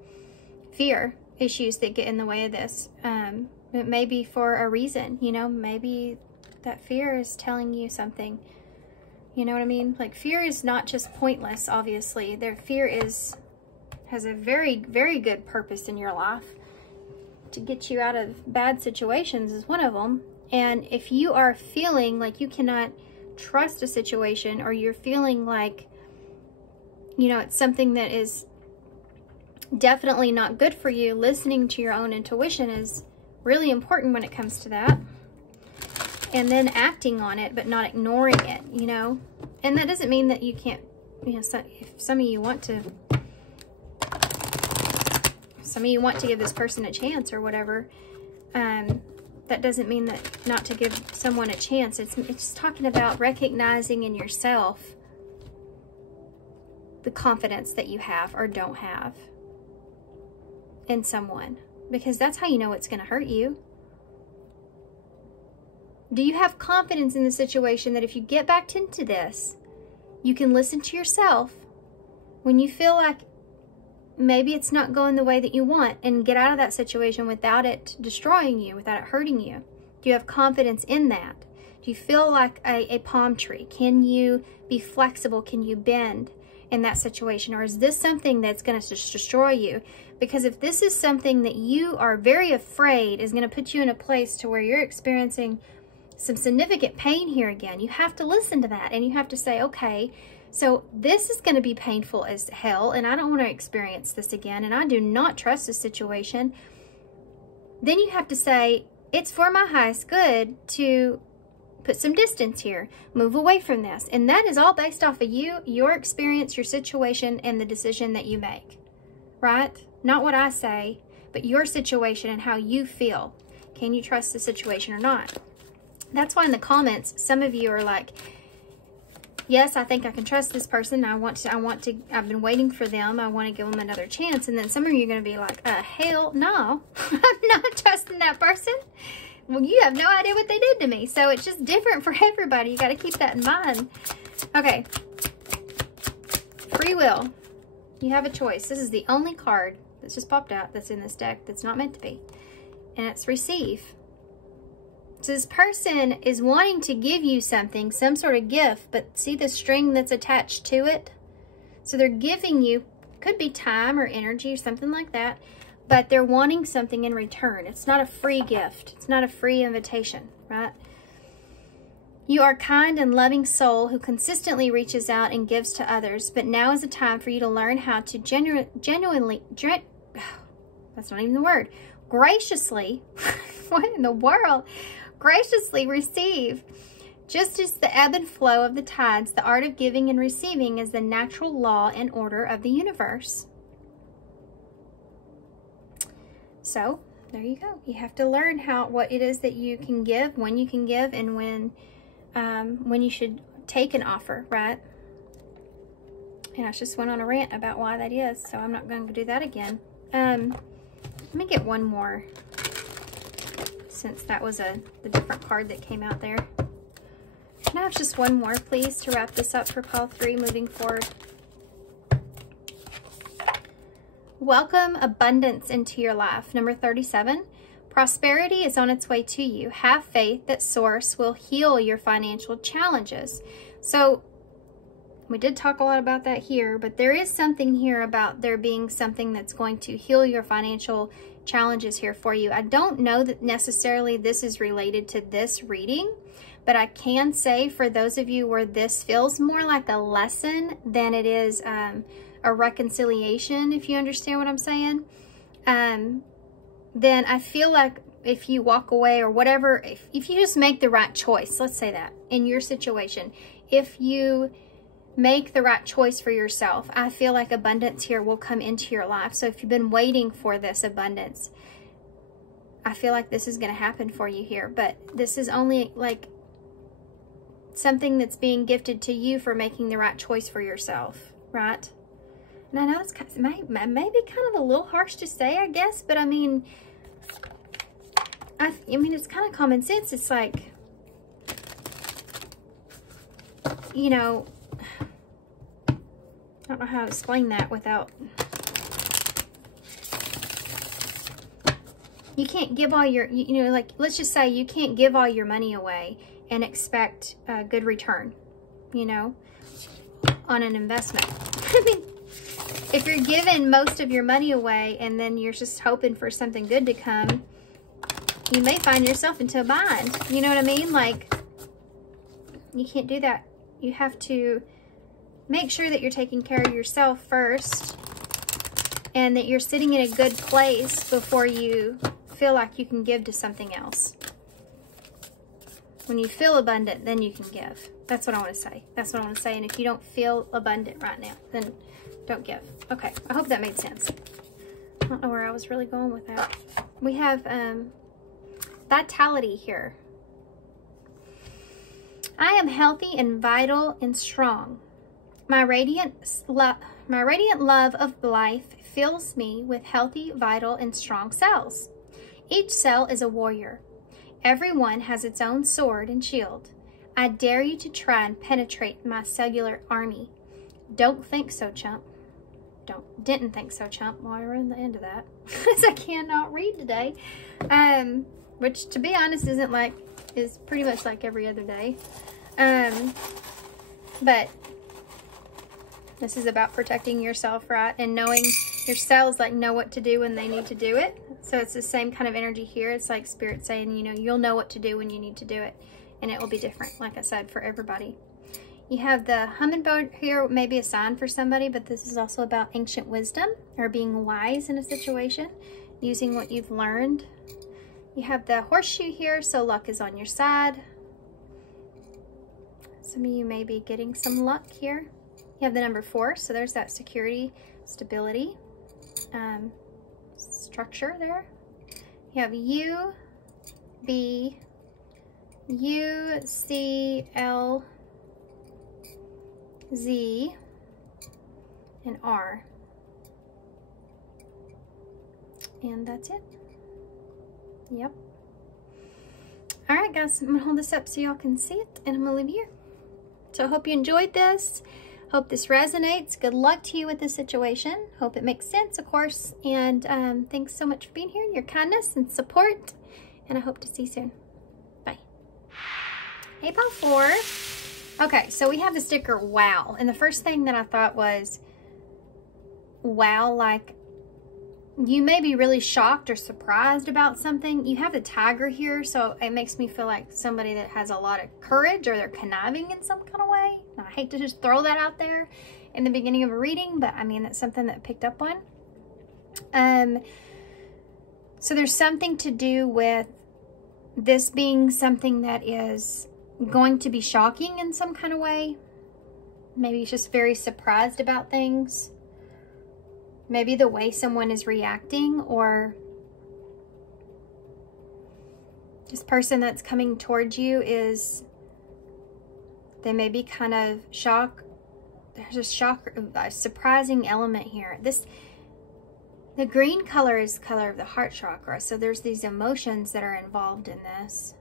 fear issues that get in the way of this. It may be for a reason, you know, maybe that fear is telling you something. You know what I mean? Like, fear is not just pointless, obviously. Their fear has a very, very good purpose in your life. To get you out of bad situations is one of them. And if you are feeling like you cannot trust a situation, or you're feeling like, you know, it's something that is definitely not good for you, listening to your own intuition is really important when it comes to that. And then acting on it, but not ignoring it, you know. And that doesn't mean that you can't, you know, if some of you want to give this person a chance or whatever, that doesn't mean that not to give someone a chance. It's just talking about recognizing in yourself the confidence that you have or don't have in someone, because that's how you know it's going to hurt you. Do you have confidence in the situation that if you get back into this, you can listen to yourself when you feel like maybe it's not going the way that you want, and get out of that situation without it destroying you, without it hurting you? Do you have confidence in that? Do you feel like a palm tree? Can you be flexible? Can you bend in that situation? Or is this something that's going to just destroy you? Because if this is something that you are very afraid is going to put you in a place to where you're experiencing some significant pain here again, you have to listen to that, and you have to say, okay, so this is going to be painful as hell, and I don't want to experience this again, and I do not trust this situation. Then you have to say, it's for my highest good to put some distance here, move away from this. And that is all based off of you, your experience, your situation, and the decision that you make, right? Not what I say, but your situation and how you feel. Can you trust the situation or not? That's why in the comments, some of you are like, yes, I think I can trust this person. I've been waiting for them. I want to give them another chance. And then some of you are going to be like, hell no, I'm not trusting that person. Well, you have no idea what they did to me. So it's just different for everybody. You got to keep that in mind. Okay. Free will. You have a choice. This is the only card that's just popped out that's in this deck that's not meant to be. And it's receive. So this person is wanting to give you something, some sort of gift, but see the string that's attached to it? So they're giving you, could be time or energy or something like that, but they're wanting something in return. It's not a free gift. It's not a free invitation, right? You are a kind and loving soul who consistently reaches out and gives to others, but now is a time for you to learn how to that's not even the word, graciously, what in the world? Graciously receive. Just as the ebb and flow of the tides, the art of giving and receiving is the natural law and order of the universe. So, there you go. You have to learn what it is that you can give, when you can give, and when you should take an offer, right? And I just went on a rant about why that is, so I'm not going to do that again. Let me get one more, since that was the different card that came out there. Can I have just one more, please, to wrap this up for pile 3 moving forward? Welcome abundance into your life. Number 37. Prosperity is on its way to you. Have faith that Source will heal your financial challenges. So, we did talk a lot about that here, but there is something here about there being something that's going to heal your financial challenges here for you. I don't know that necessarily this is related to this reading, but I can say for those of you where this feels more like a lesson than it is a reconciliation, if you understand what I'm saying, then I feel like if you walk away or whatever, if you just make the right choice, let's say that, in your situation, if you make the right choice for yourself, I feel like abundance here will come into your life. So if you've been waiting for this abundance, I feel like this is going to happen for you here. But this is only like something that's being gifted to you for making the right choice for yourself, right? And I know it's maybe kind of a little harsh to say, I guess, but I mean, it's kind of common sense. It's like, you know, I don't know how to explain that without... You can't give all your, you know, like, let's just say you can't give all your money away and expect a good return, you know, on an investment. I mean, if you're giving most of your money away and then you're just hoping for something good to come, you may find yourself into a bind. You know what I mean? Like, you can't do that. You have to make sure that you're taking care of yourself first and that you're sitting in a good place before you feel like you can give to something else. When you feel abundant, then you can give. That's what I want to say. That's what I want to say. And if you don't feel abundant right now, then don't give. Okay, I hope that made sense. I don't know where I was really going with that. We have vitality here. I am healthy and vital and strong. My radiant love of life fills me with healthy, vital, and strong cells. Each cell is a warrior. Everyone has its own sword and shield. I dare you to try and penetrate my cellular army. Don't think so, chump. Didn't think so, chump. Well, we're in the end of that. Because I cannot read today. Which, to be honest, is pretty much like every other day. But this is about protecting yourself, right? And knowing your cells, like, know what to do when they need to do it. So it's the same kind of energy here. It's like Spirit saying, you know, you'll know what to do when you need to do it. And it will be different, like I said, for everybody. You have the hummingbird here, maybe a sign for somebody, but this is also about ancient wisdom or being wise in a situation, using what you've learned. You have the horseshoe here, so luck is on your side. Some of you may be getting some luck here. You have the number 4, so there's that security, stability, structure there. You have U, B, U, C, L, Z, and R. And that's it. Yep. All right, guys, I'm gonna hold this up so y'all can see it, and I'm gonna leave you here. So I hope you enjoyed this. Hope this resonates. Good luck to you with the situation. Hope it makes sense, of course. And thanks so much for being here, your kindness and support. And I hope to see you soon. Bye. 8x4. Okay, so we have the sticker wow. And the first thing that I thought was, wow, like you may be really shocked or surprised about something. You have the tiger here, so it makes me feel like somebody that has a lot of courage, or they're conniving in some kind of way. I hate to just throw that out there in the beginning of a reading, but I mean, that's something that I picked up on. So there's something to do with this being something that is going to be shocking in some kind of way. Maybe it's just very surprised about things. Maybe the way someone is reacting, or this person that's coming towards you is, they may be kind of shocked. There's a surprising element here. The green color is the color of the heart chakra, so there's these emotions that are involved in this.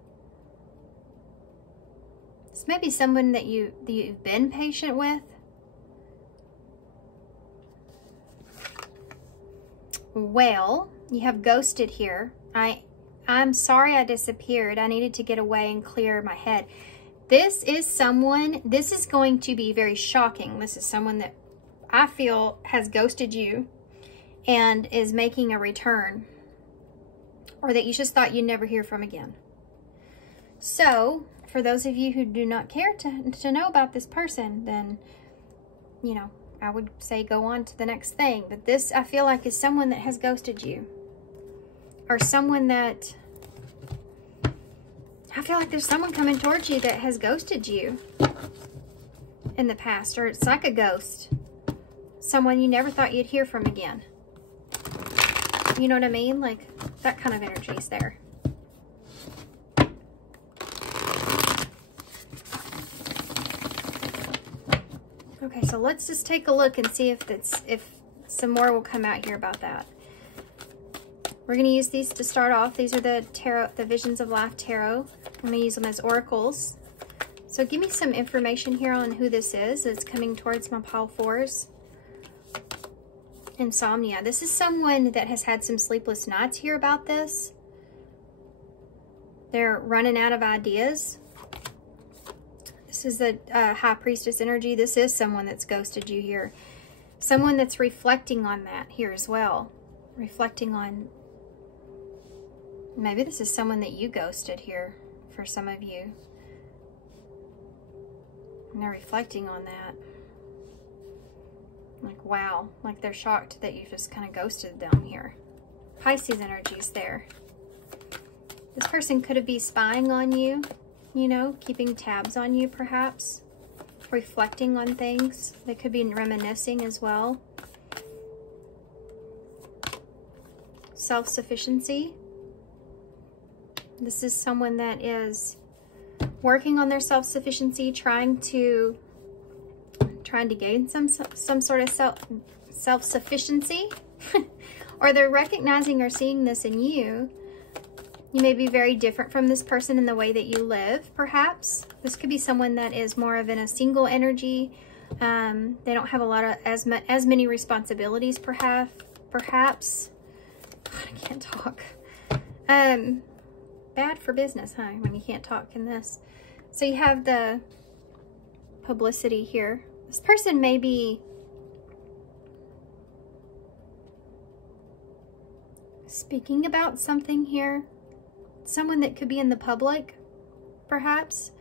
This may be someone that you've been patient with. Well, you have ghosted here. I'm sorry I disappeared. I needed to get away and clear my head. This is someone, this is going to be very shocking. This is someone that I feel has ghosted you and is making a return, or that you just thought you'd never hear from again. So, for those of you who do not care to know about this person, then, you know, I would say go on to the next thing. But this, I feel like, is someone that has ghosted you. Or someone that, I feel like there's someone coming towards you that has ghosted you in the past. Or it's like a ghost. Someone you never thought you'd hear from again. You know what I mean? Like, that kind of energy is there. Okay, so let's just take a look and see if some more will come out here about that. We're going to use these to start off. These are the tarot, the Visions of Life tarot. I'm going to use them as oracles. So give me some information here on who this is that's coming towards my pile fours. Insomnia. This is someone that has had some sleepless nights here about this. They're running out of ideas. This is the High Priestess energy. This is someone that's ghosted you here. Someone that's reflecting on that here as well. Reflecting on, maybe this is someone that you ghosted here for some of you. And they're reflecting on that. Like, wow. Like, they're shocked that you just kind of ghosted them here. Pisces energies there. This person could be spying on you. You know, keeping tabs on you perhaps, reflecting on things. They could be reminiscing as well. Self-sufficiency. This is someone that is working on their self-sufficiency, trying to gain some sort of self-sufficiency. Or they're recognizing or seeing this in you. You may be very different from this person in the way that you live, perhaps. This could be someone that is more of in a single energy. They don't have a lot of as many responsibilities, perhaps. God, I can't talk. Bad for business, huh? When you can't talk in this. So you have the publicity here. This person may be speaking about something here. Someone that could be in the public, perhaps.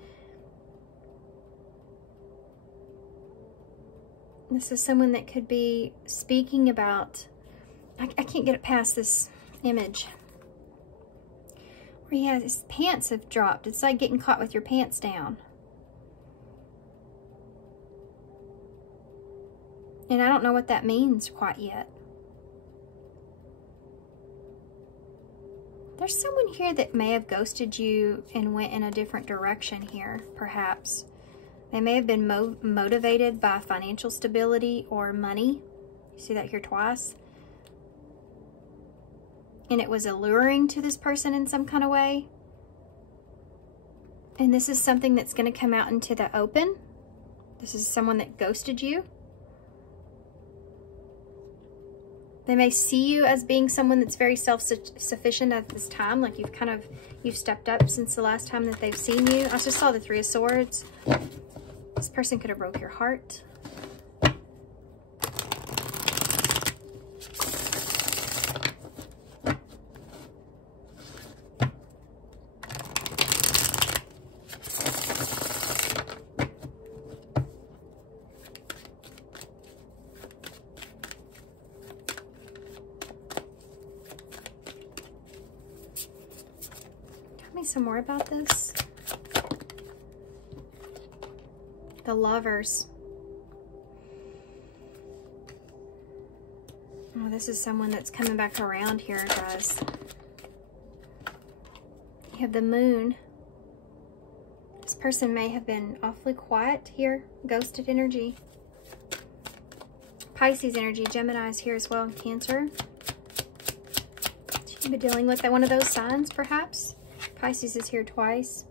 This is someone that could be speaking about, I can't get it past this image. Where he has, his pants have dropped. It's like getting caught with your pants down. And I don't know what that means quite yet. There's someone here that may have ghosted you and went in a different direction here, perhaps. They may have been motivated by financial stability or money. You see that here twice. And it was alluring to this person in some kind of way. And this is something that's going to come out into the open. This is someone that ghosted you. They may see you as being someone that's very self-sufficient at this time, like you've stepped up since the last time that they've seen you. I just saw the Three of Swords. This person could have broke your heart. Some more about this. The Lovers. Oh, this is someone that's coming back around here, guys. You have the Moon. This person may have been awfully quiet here. Ghosted energy. Pisces energy. Gemini's here as well. Cancer. You've been dealing with one of those signs, perhaps. Pisces is here twice.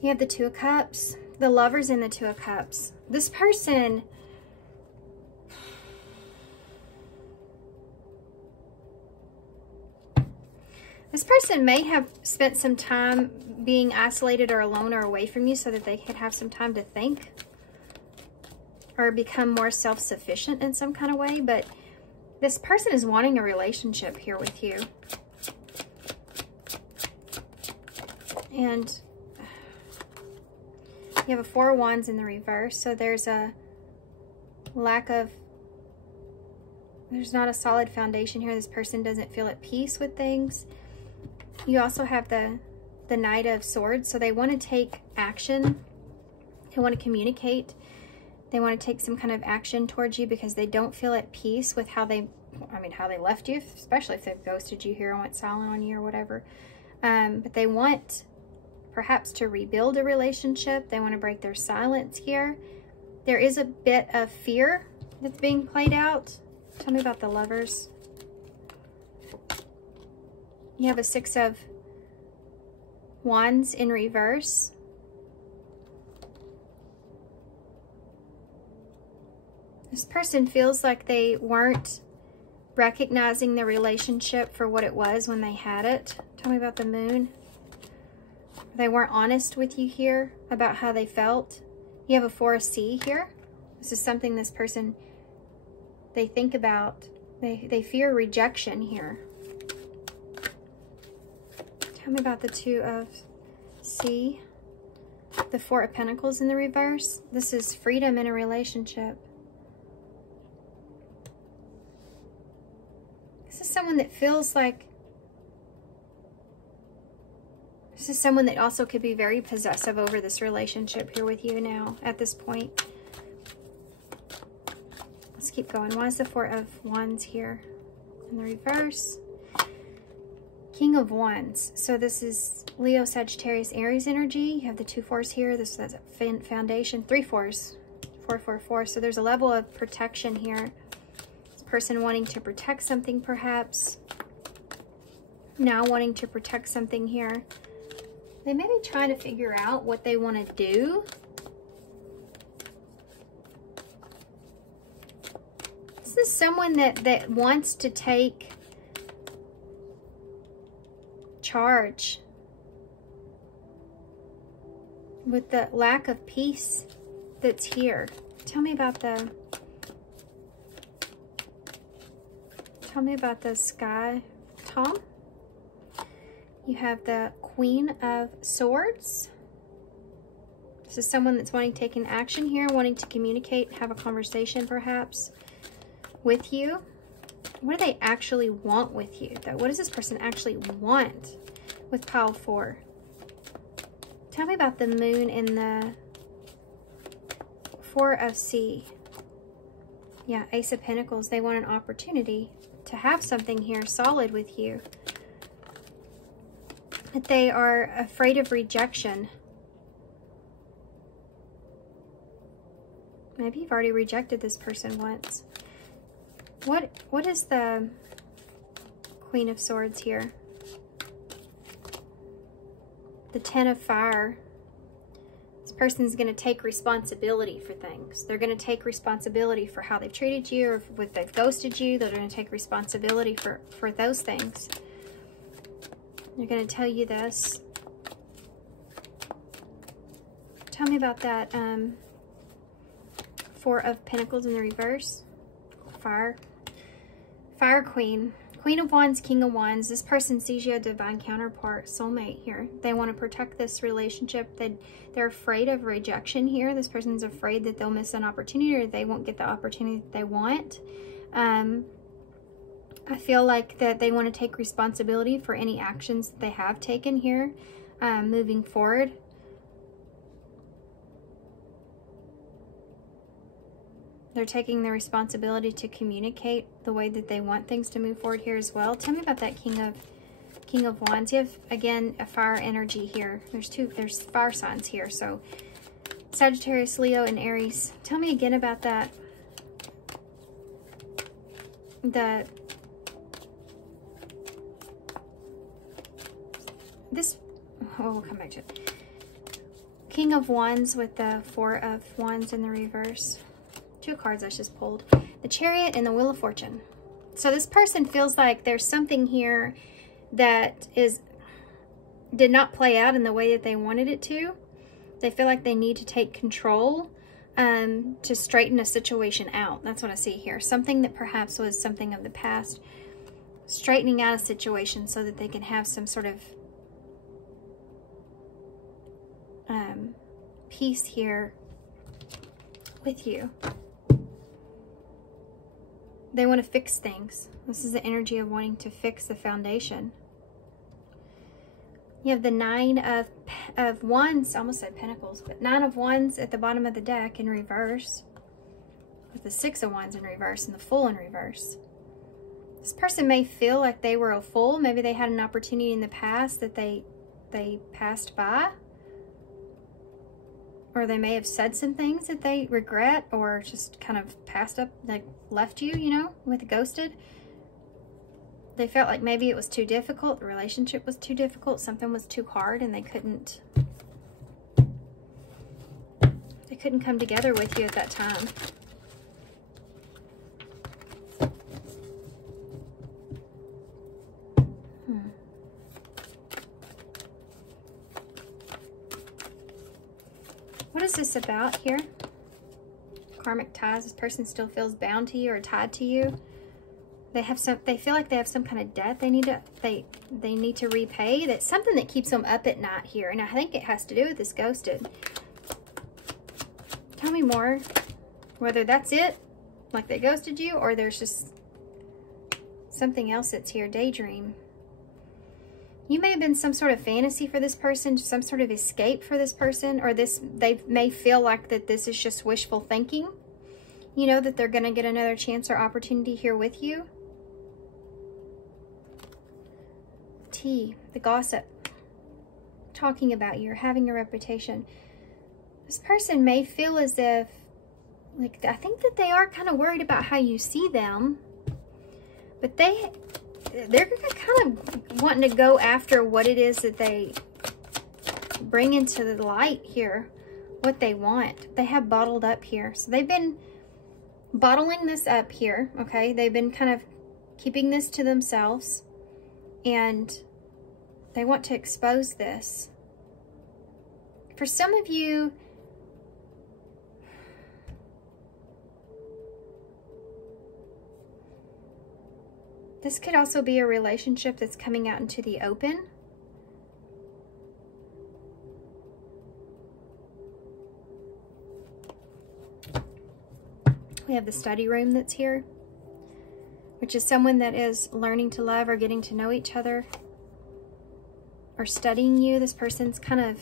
You have the Two of Cups, the Lovers in the Two of Cups. This person, may have spent some time being isolated or alone or away from you so that they could have some time to think or become more self-sufficient in some kind of way. But this person is wanting a relationship here with you. And you have a Four of Wands in the reverse, so there's a lack of, there's not a solid foundation here. This person doesn't feel at peace with things. You also have the Knight of Swords, so they want to take action. They want to communicate. They want to take some kind of action towards you because they don't feel at peace with how they left you, especially if they've ghosted you here and went silent on you or whatever. But they want perhaps to rebuild a relationship. They want to break their silence here. There is a bit of fear that's being played out. Tell me about the Lovers. You have a Six of Wands in reverse. This person feels like they weren't recognizing the relationship for what it was when they had it. Tell me about the Moon. They weren't honest with you here about how they felt. You have a Four of Sea here. This is something this person, they think about. They fear rejection here. Tell me about the Two of Sea. The Four of Pentacles in the reverse. This is freedom in a relationship. This is someone that feels like, this is someone that also could be very possessive over this relationship here with you now at this point. Let's keep going. Why is the Four of Wands here in the reverse? King of Wands. So this is Leo, Sagittarius, Aries energy. You have the two fours here. This is a foundation. Three fours. 4, 4, 4. So there's a level of protection here. This person wanting to protect something perhaps. Now wanting to protect something here. They may be trying to figure out what they want to do. This is someone that wants to take charge with the lack of peace that's here. Tell me about the Sky Tom. You have the Queen of Swords. This is someone that's wanting to take an action here, wanting to communicate, have a conversation perhaps with you. What do they actually want with you, though? What does this person actually want with pile 4? Tell me about the Moon in the Four of Sea. Yeah, Ace of Pentacles. They want an opportunity to have something here solid with you. But they are afraid of rejection. Maybe you've already rejected this person once. What is the Queen of Swords here? The Ten of Fire. This person's going to take responsibility for things. They're going to take responsibility for how they've treated you, or if they've ghosted you. They're going to take responsibility for those things. They're going to tell you this. Tell me about that Four of Pentacles in the reverse. Fire Queen. Queen of Wands, King of Wands. This person sees you a divine counterpart, soulmate here. They want to protect this relationship. They're afraid of rejection here. This person's afraid that they'll miss an opportunity, or they won't get the opportunity that they want. I feel like that they want to take responsibility for any actions that they have taken here moving forward. They're taking the responsibility to communicate the way that they want things to move forward here as well. Tell me about that King of Wands. You have, again, a fire energy here. There's fire signs here. So Sagittarius, Leo, and Aries. Tell me again about that. We'll come back to it. King of Wands with the Four of Wands in the reverse. Two cards I just pulled. The Chariot and the Wheel of Fortune. So this person feels like there's something here that did not play out in the way that they wanted it to. They feel like they need to take control to straighten a situation out. That's what I see here. Something that perhaps was something of the past. Straightening out a situation so that they can have some sort of peace here with you. They want to fix things. This is the energy of wanting to fix the foundation. You have the Nine of Wands, I almost said Pentacles, but Nine of Wands at the bottom of the deck in reverse, with the Six of Wands in reverse and the Fool in reverse. This person may feel like they were a fool. Maybe they had an opportunity in the past that they passed by. Or they may have said some things that they regret, or just kind of passed up, like left you, you know, with ghosted. They felt like maybe it was too difficult, the relationship was too difficult, something was too hard, and they couldn't come together with you at that time. What is this about here? Karmic ties. This person still feels bound to you or tied to you. They feel like they have some kind of debt they need to repay. That's something that keeps them up at night here. And I think it has to do with this ghosted. Tell me more. Whether that's it, like they ghosted you, or there's just something else that's here. Daydream. You may have been some sort of fantasy for this person, some sort of escape for this person, or they may feel like that this is just wishful thinking. You know, that they're going to get another chance or opportunity here with you. T, the gossip. Talking about you or having a reputation. This person may feel as if, like, I think that they are kind of worried about how you see them. But they're kind of wanting to go after what it is that they bring into the light here, what they want. They have bottled up here. So they've been bottling this up here, okay? They've been kind of keeping this to themselves, and they want to expose this. For some of you, this could also be a relationship that's coming out into the open. We have the study room that's here, which is someone that is learning to love or getting to know each other or studying you. This person's kind of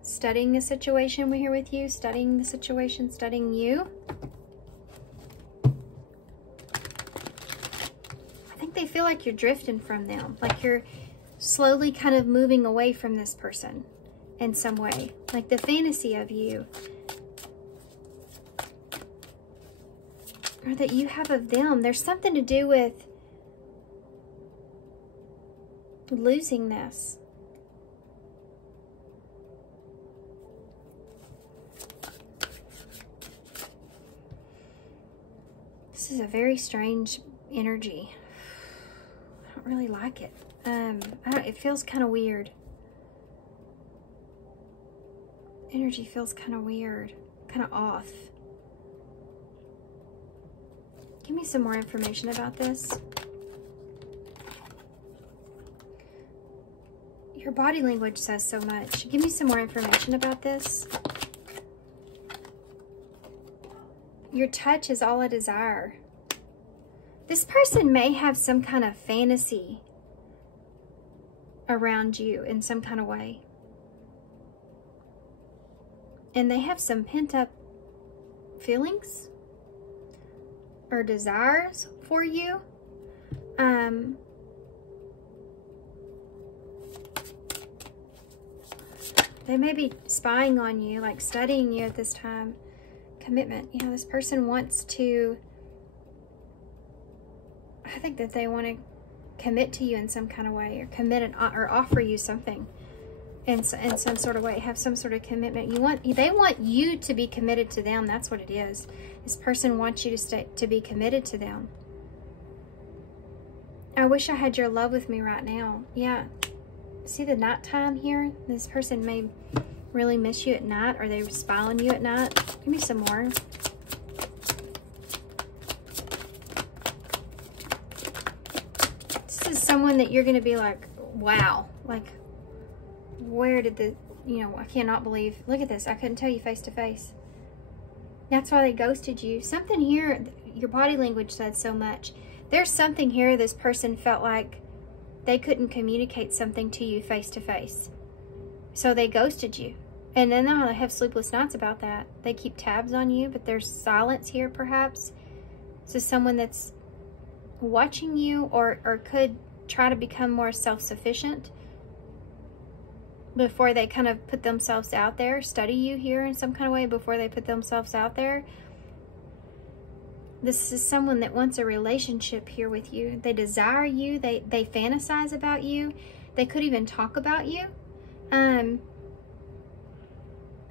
studying the situation we're here with you, studying the situation, studying you. They feel like you're drifting from them, like you're slowly kind of moving away from this person in some way, like the fantasy of you or that you have of them. There's something to do with losing this. This is a very strange energy. I don't really like it. It feels kind of weird. Energy feels kind of weird, kind of off. Give me some more information about this. Your body language says so much. Give me some more information about this. Your touch is all I desire. This person may have some kind of fantasy around you in some kind of way. And they have some pent-up feelings or desires for you. They may be spying on you, like studying you at this time. Commitment. You know, this person wants to, I think that they want to commit to you in some kind of way, or commit or offer you something in some sort of way, have some sort of commitment. They want you to be committed to them. That's what it is. This person wants you to be committed to them. I wish I had your love with me right now. Yeah. See the nighttime here? This person may really miss you at night, or they spy on you at night. Give me some more. This is someone that you're going to be like, wow, like, where did the, you know, I cannot believe, look at this, I couldn't tell you face to face. That's why they ghosted you. Something here, your body language said so much. There's something here this person felt like they couldn't communicate something to you face to face. So they ghosted you. And then they'll have sleepless nights about that. They keep tabs on you, but there's silence here perhaps. So someone that's watching you or could try to become more self-sufficient before they kind of put themselves out there, study you here in some kind of way before they put themselves out there. This is someone that wants a relationship here with you. They desire you. They fantasize about you. They could even talk about you. And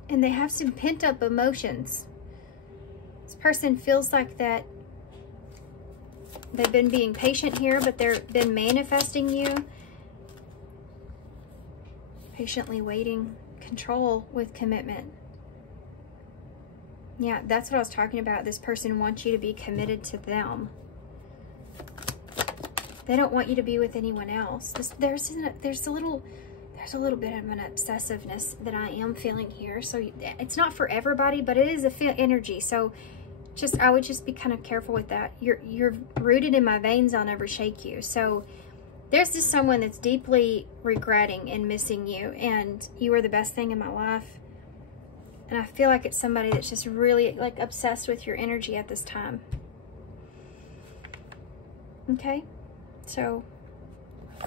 they have some pent-up emotions. This person feels like that they've been being patient here, but they've been manifesting you. Patiently waiting. Control with commitment. Yeah, that's what I was talking about. This person wants you to be committed to them. They don't want you to be with anyone else. There's a little bit of an obsessiveness that I am feeling here. So it's not for everybody, but it is a energy. So I would just be kind of careful with that. You're rooted in my veins. I'll never shake you. So there's just someone that's deeply regretting and missing you, and you were the best thing in my life. And I feel like it's somebody that's just really like obsessed with your energy at this time. Okay, so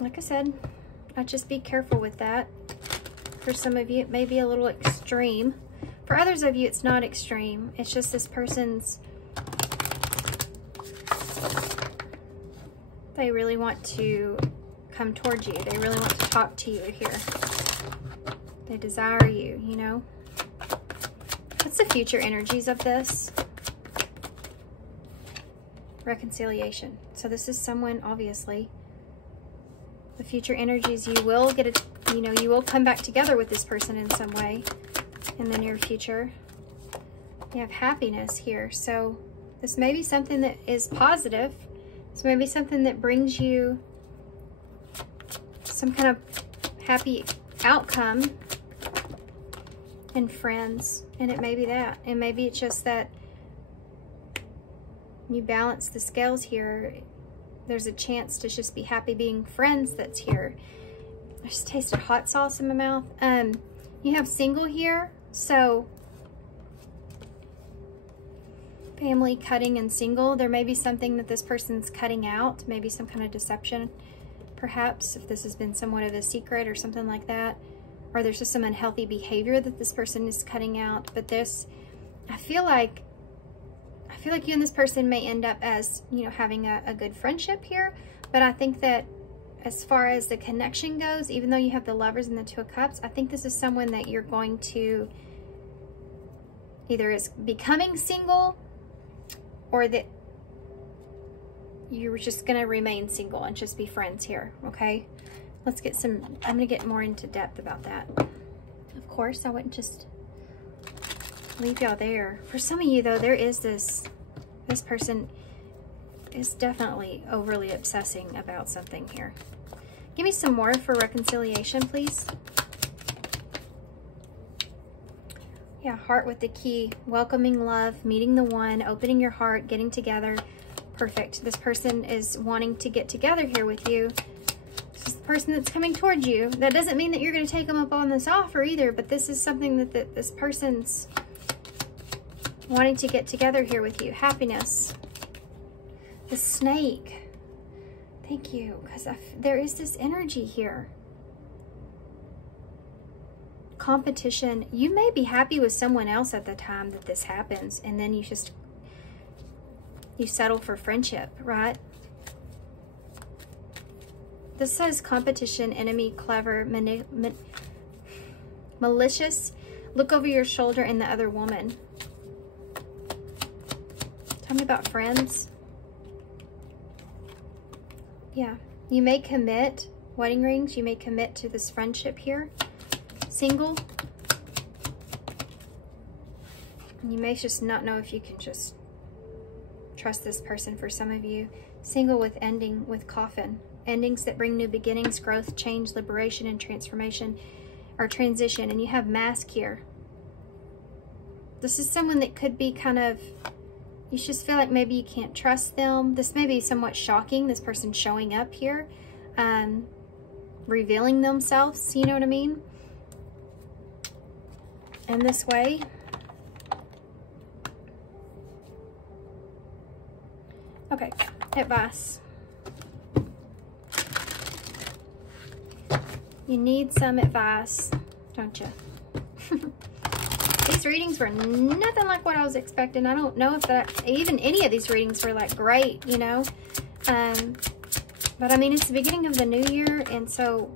like I said, I'd just be careful with that. For some of you, it may be a little extreme. For others of you, it's not extreme. It's just this person's, they really want to come towards you. They really want to talk to you here. They desire you, you know. What's the future energies of this? Reconciliation. So this is someone, obviously. The future energies, you will get it, you know, you will come back together with this person in some way in the near future. You have happiness here. So this may be something that is positive. This may be something that brings you some kind of happy outcome and friends. And it may be that. And maybe it's just that you balance the scales here. There's a chance to just be happy being friends that's here. I just tasted hot sauce in my mouth. You have single here. So family, cutting, and single. There may be something that this person's cutting out. Maybe some kind of deception, perhaps, if this has been somewhat of a secret or something like that. Or there's just some unhealthy behavior that this person is cutting out. But this, I feel like feel like you and this person may end up as, you know, having a good friendship here. But I think that as far as the connection goes, even though you have the Lovers and the Two of Cups, I think this is someone that you're going to either is becoming single, or that you're just going to remain single and just be friends here, okay? Let's get some, I'm going to get more into depth about that. Of course, I wouldn't just leave y'all there. For some of you, though, there is this person is definitely overly obsessing about something here. Give me some more for reconciliation, please. Yeah, heart with the key. Welcoming love, meeting the one, opening your heart, getting together. Perfect. This person is wanting to get together here with you. This is the person that's coming towards you. That doesn't mean that you're going to take them up on this offer either, but this is something that this person's wanting to get together here with you. Happiness. The snake. Thank you, because there is this energy here. Competition. You may be happy with someone else at the time that this happens, and then you settle for friendship, right? This says competition, enemy, clever, malicious. Look over your shoulder in the other woman. Tell me about friends. Yeah, you may commit, wedding rings, you may commit to this friendship here. Single. You may just not know if you can just trust this person for some of you. Single with ending, with coffin. Endings that bring new beginnings, growth, change, liberation, and transformation, or transition. And you have mask here. This is someone that could be kind of, you just feel like maybe you can't trust them. This may be somewhat shocking, this person showing up here, revealing themselves, you know what I mean? In this way. Okay, advice. You need some advice, don't you? These readings were nothing like what I was expecting. I don't know if even any of these readings were like great, you know. But I mean, it's the beginning of the new year, and so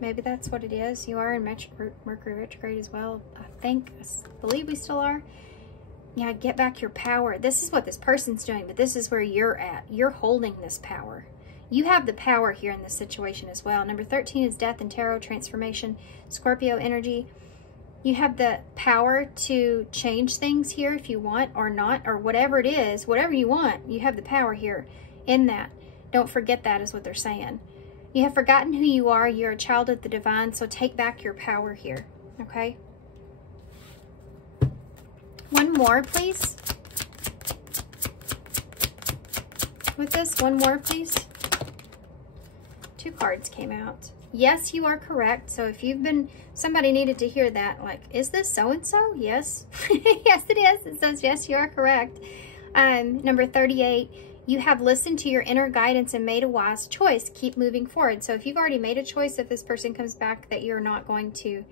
maybe that's what it is. You are in Mercury retrograde as well. I believe we still are. Yeah, get back your power. This is what this person's doing, but this is where you're at. You're holding this power. You have the power here in this situation as well. Number 13 is death and tarot, transformation, Scorpio energy. You have the power to change things here if you want or not, or whatever it is, whatever you want, you have the power here in that. Don't forget that is what they're saying. You have forgotten who you are. You're a child of the divine, so take back your power here, okay? One more, please. With this, one more, please. 2 cards came out. Yes, you are correct. So if you've been, somebody needed to hear that, like, is this so-and-so? Yes. Yes, it is. It says, yes, you are correct. Number 38, you have listened to your inner guidance and made a wise choice. Keep moving forward. So if you've already made a choice, if this person comes back that you're not going to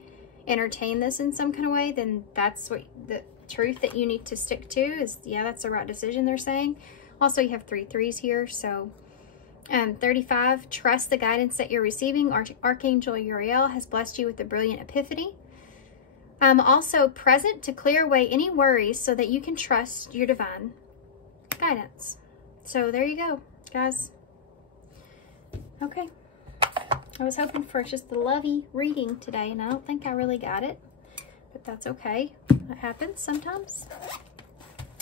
entertain this in some kind of way, then that's what the truth that you need to stick to is, yeah, that's the right decision, they're saying. Also, you have 3 3s here, so 35, trust the guidance that you're receiving. Archangel Uriel has blessed you with a brilliant epiphany. Also present to clear away any worries so that you can trust your divine guidance. So there you go, guys. Okay. I was hoping for just the lovey reading today, and I don't think I really got it, but that's okay. That happens sometimes.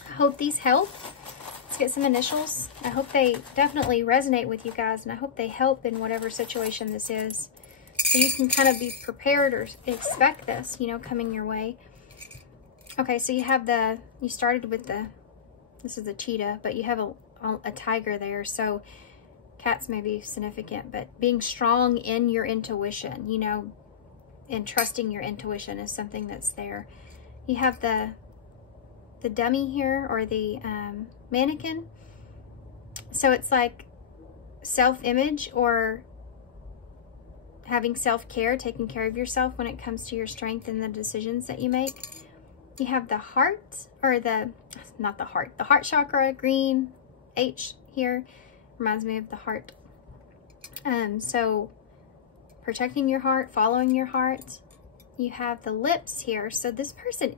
I hope these help. Let's get some initials. I hope they definitely resonate with you guys, and I hope they help in whatever situation this is. So you can kind of be prepared or expect this, you know, coming your way. Okay, so you have you started with this is a cheetah, but you have a tiger there. So cats may be significant, but being strong in your intuition, you know, and trusting your intuition is something that's there. You have the dummy here, or the mannequin. So it's like self-image or having self-care, taking care of yourself when it comes to your strength and the decisions that you make. You have the heart, or not the heart, the heart chakra, green, H here, reminds me of the heart. So protecting your heart, following your heart. You have the lips here. So this person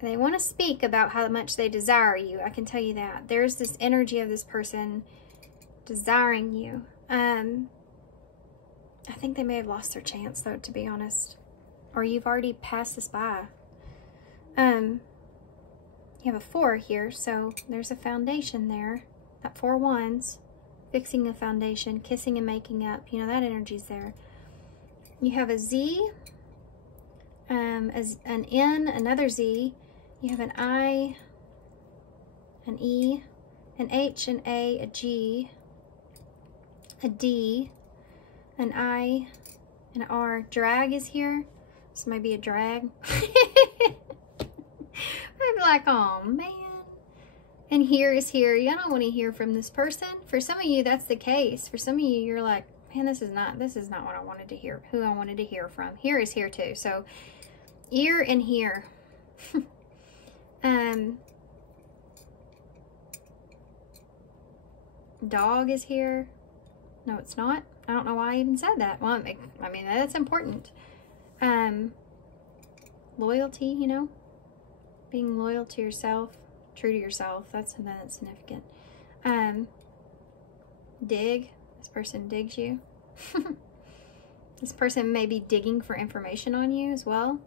they want to speak about how much they desire you. I can tell you that. There's this energy of this person desiring you. I think they may have lost their chance, though, to be honest. Or you've already passed this by. You have a 4 here, so there's a foundation there. That 4 wands, fixing a foundation, kissing and making up. You know, that energy's there. You have a Z, as an N, another Z. You have an I, an E, an H, an A, a G, a D, an I, an R. Drag is here. This might be a drag. I'm like, oh man. And here is here. You don't want to hear from this person. For some of you, that's the case. For some of you, you're like, man, this is not what I wanted to hear, who I wanted to hear from. Here is here too. So ear and here. Dog is here. No, it's not. I don't know why I even said that. Well, I mean, that's important. Loyalty, you know, being loyal to yourself, true to yourself. That's something that's significant. Dig. This person digs you. This person may be digging for information on you as well.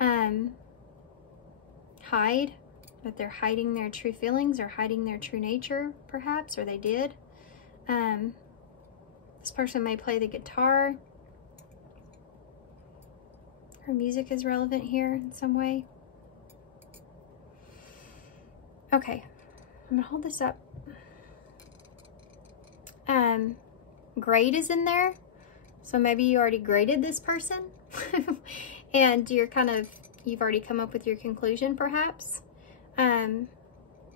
Hide. But they're hiding their true feelings or hiding their true nature, perhaps, or they did. This person may play the guitar. Her music is relevant here in some way. Okay, I'm gonna hold this up. Grade is in there. So maybe you already graded this person and you've already come up with your conclusion, perhaps.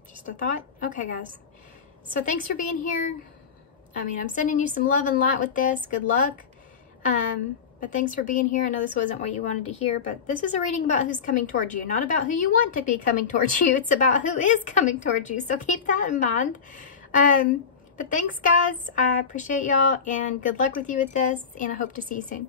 Just a thought. Okay, guys. So thanks for being here. I mean, I'm sending you some love and light with this. Good luck. But thanks for being here. I know this wasn't what you wanted to hear, but this is a reading about who's coming towards you, not about who you want to be coming towards you. It's about who is coming towards you. So keep that in mind. But thanks, guys. I appreciate y'all, and good luck with you with this, and I hope to see you soon.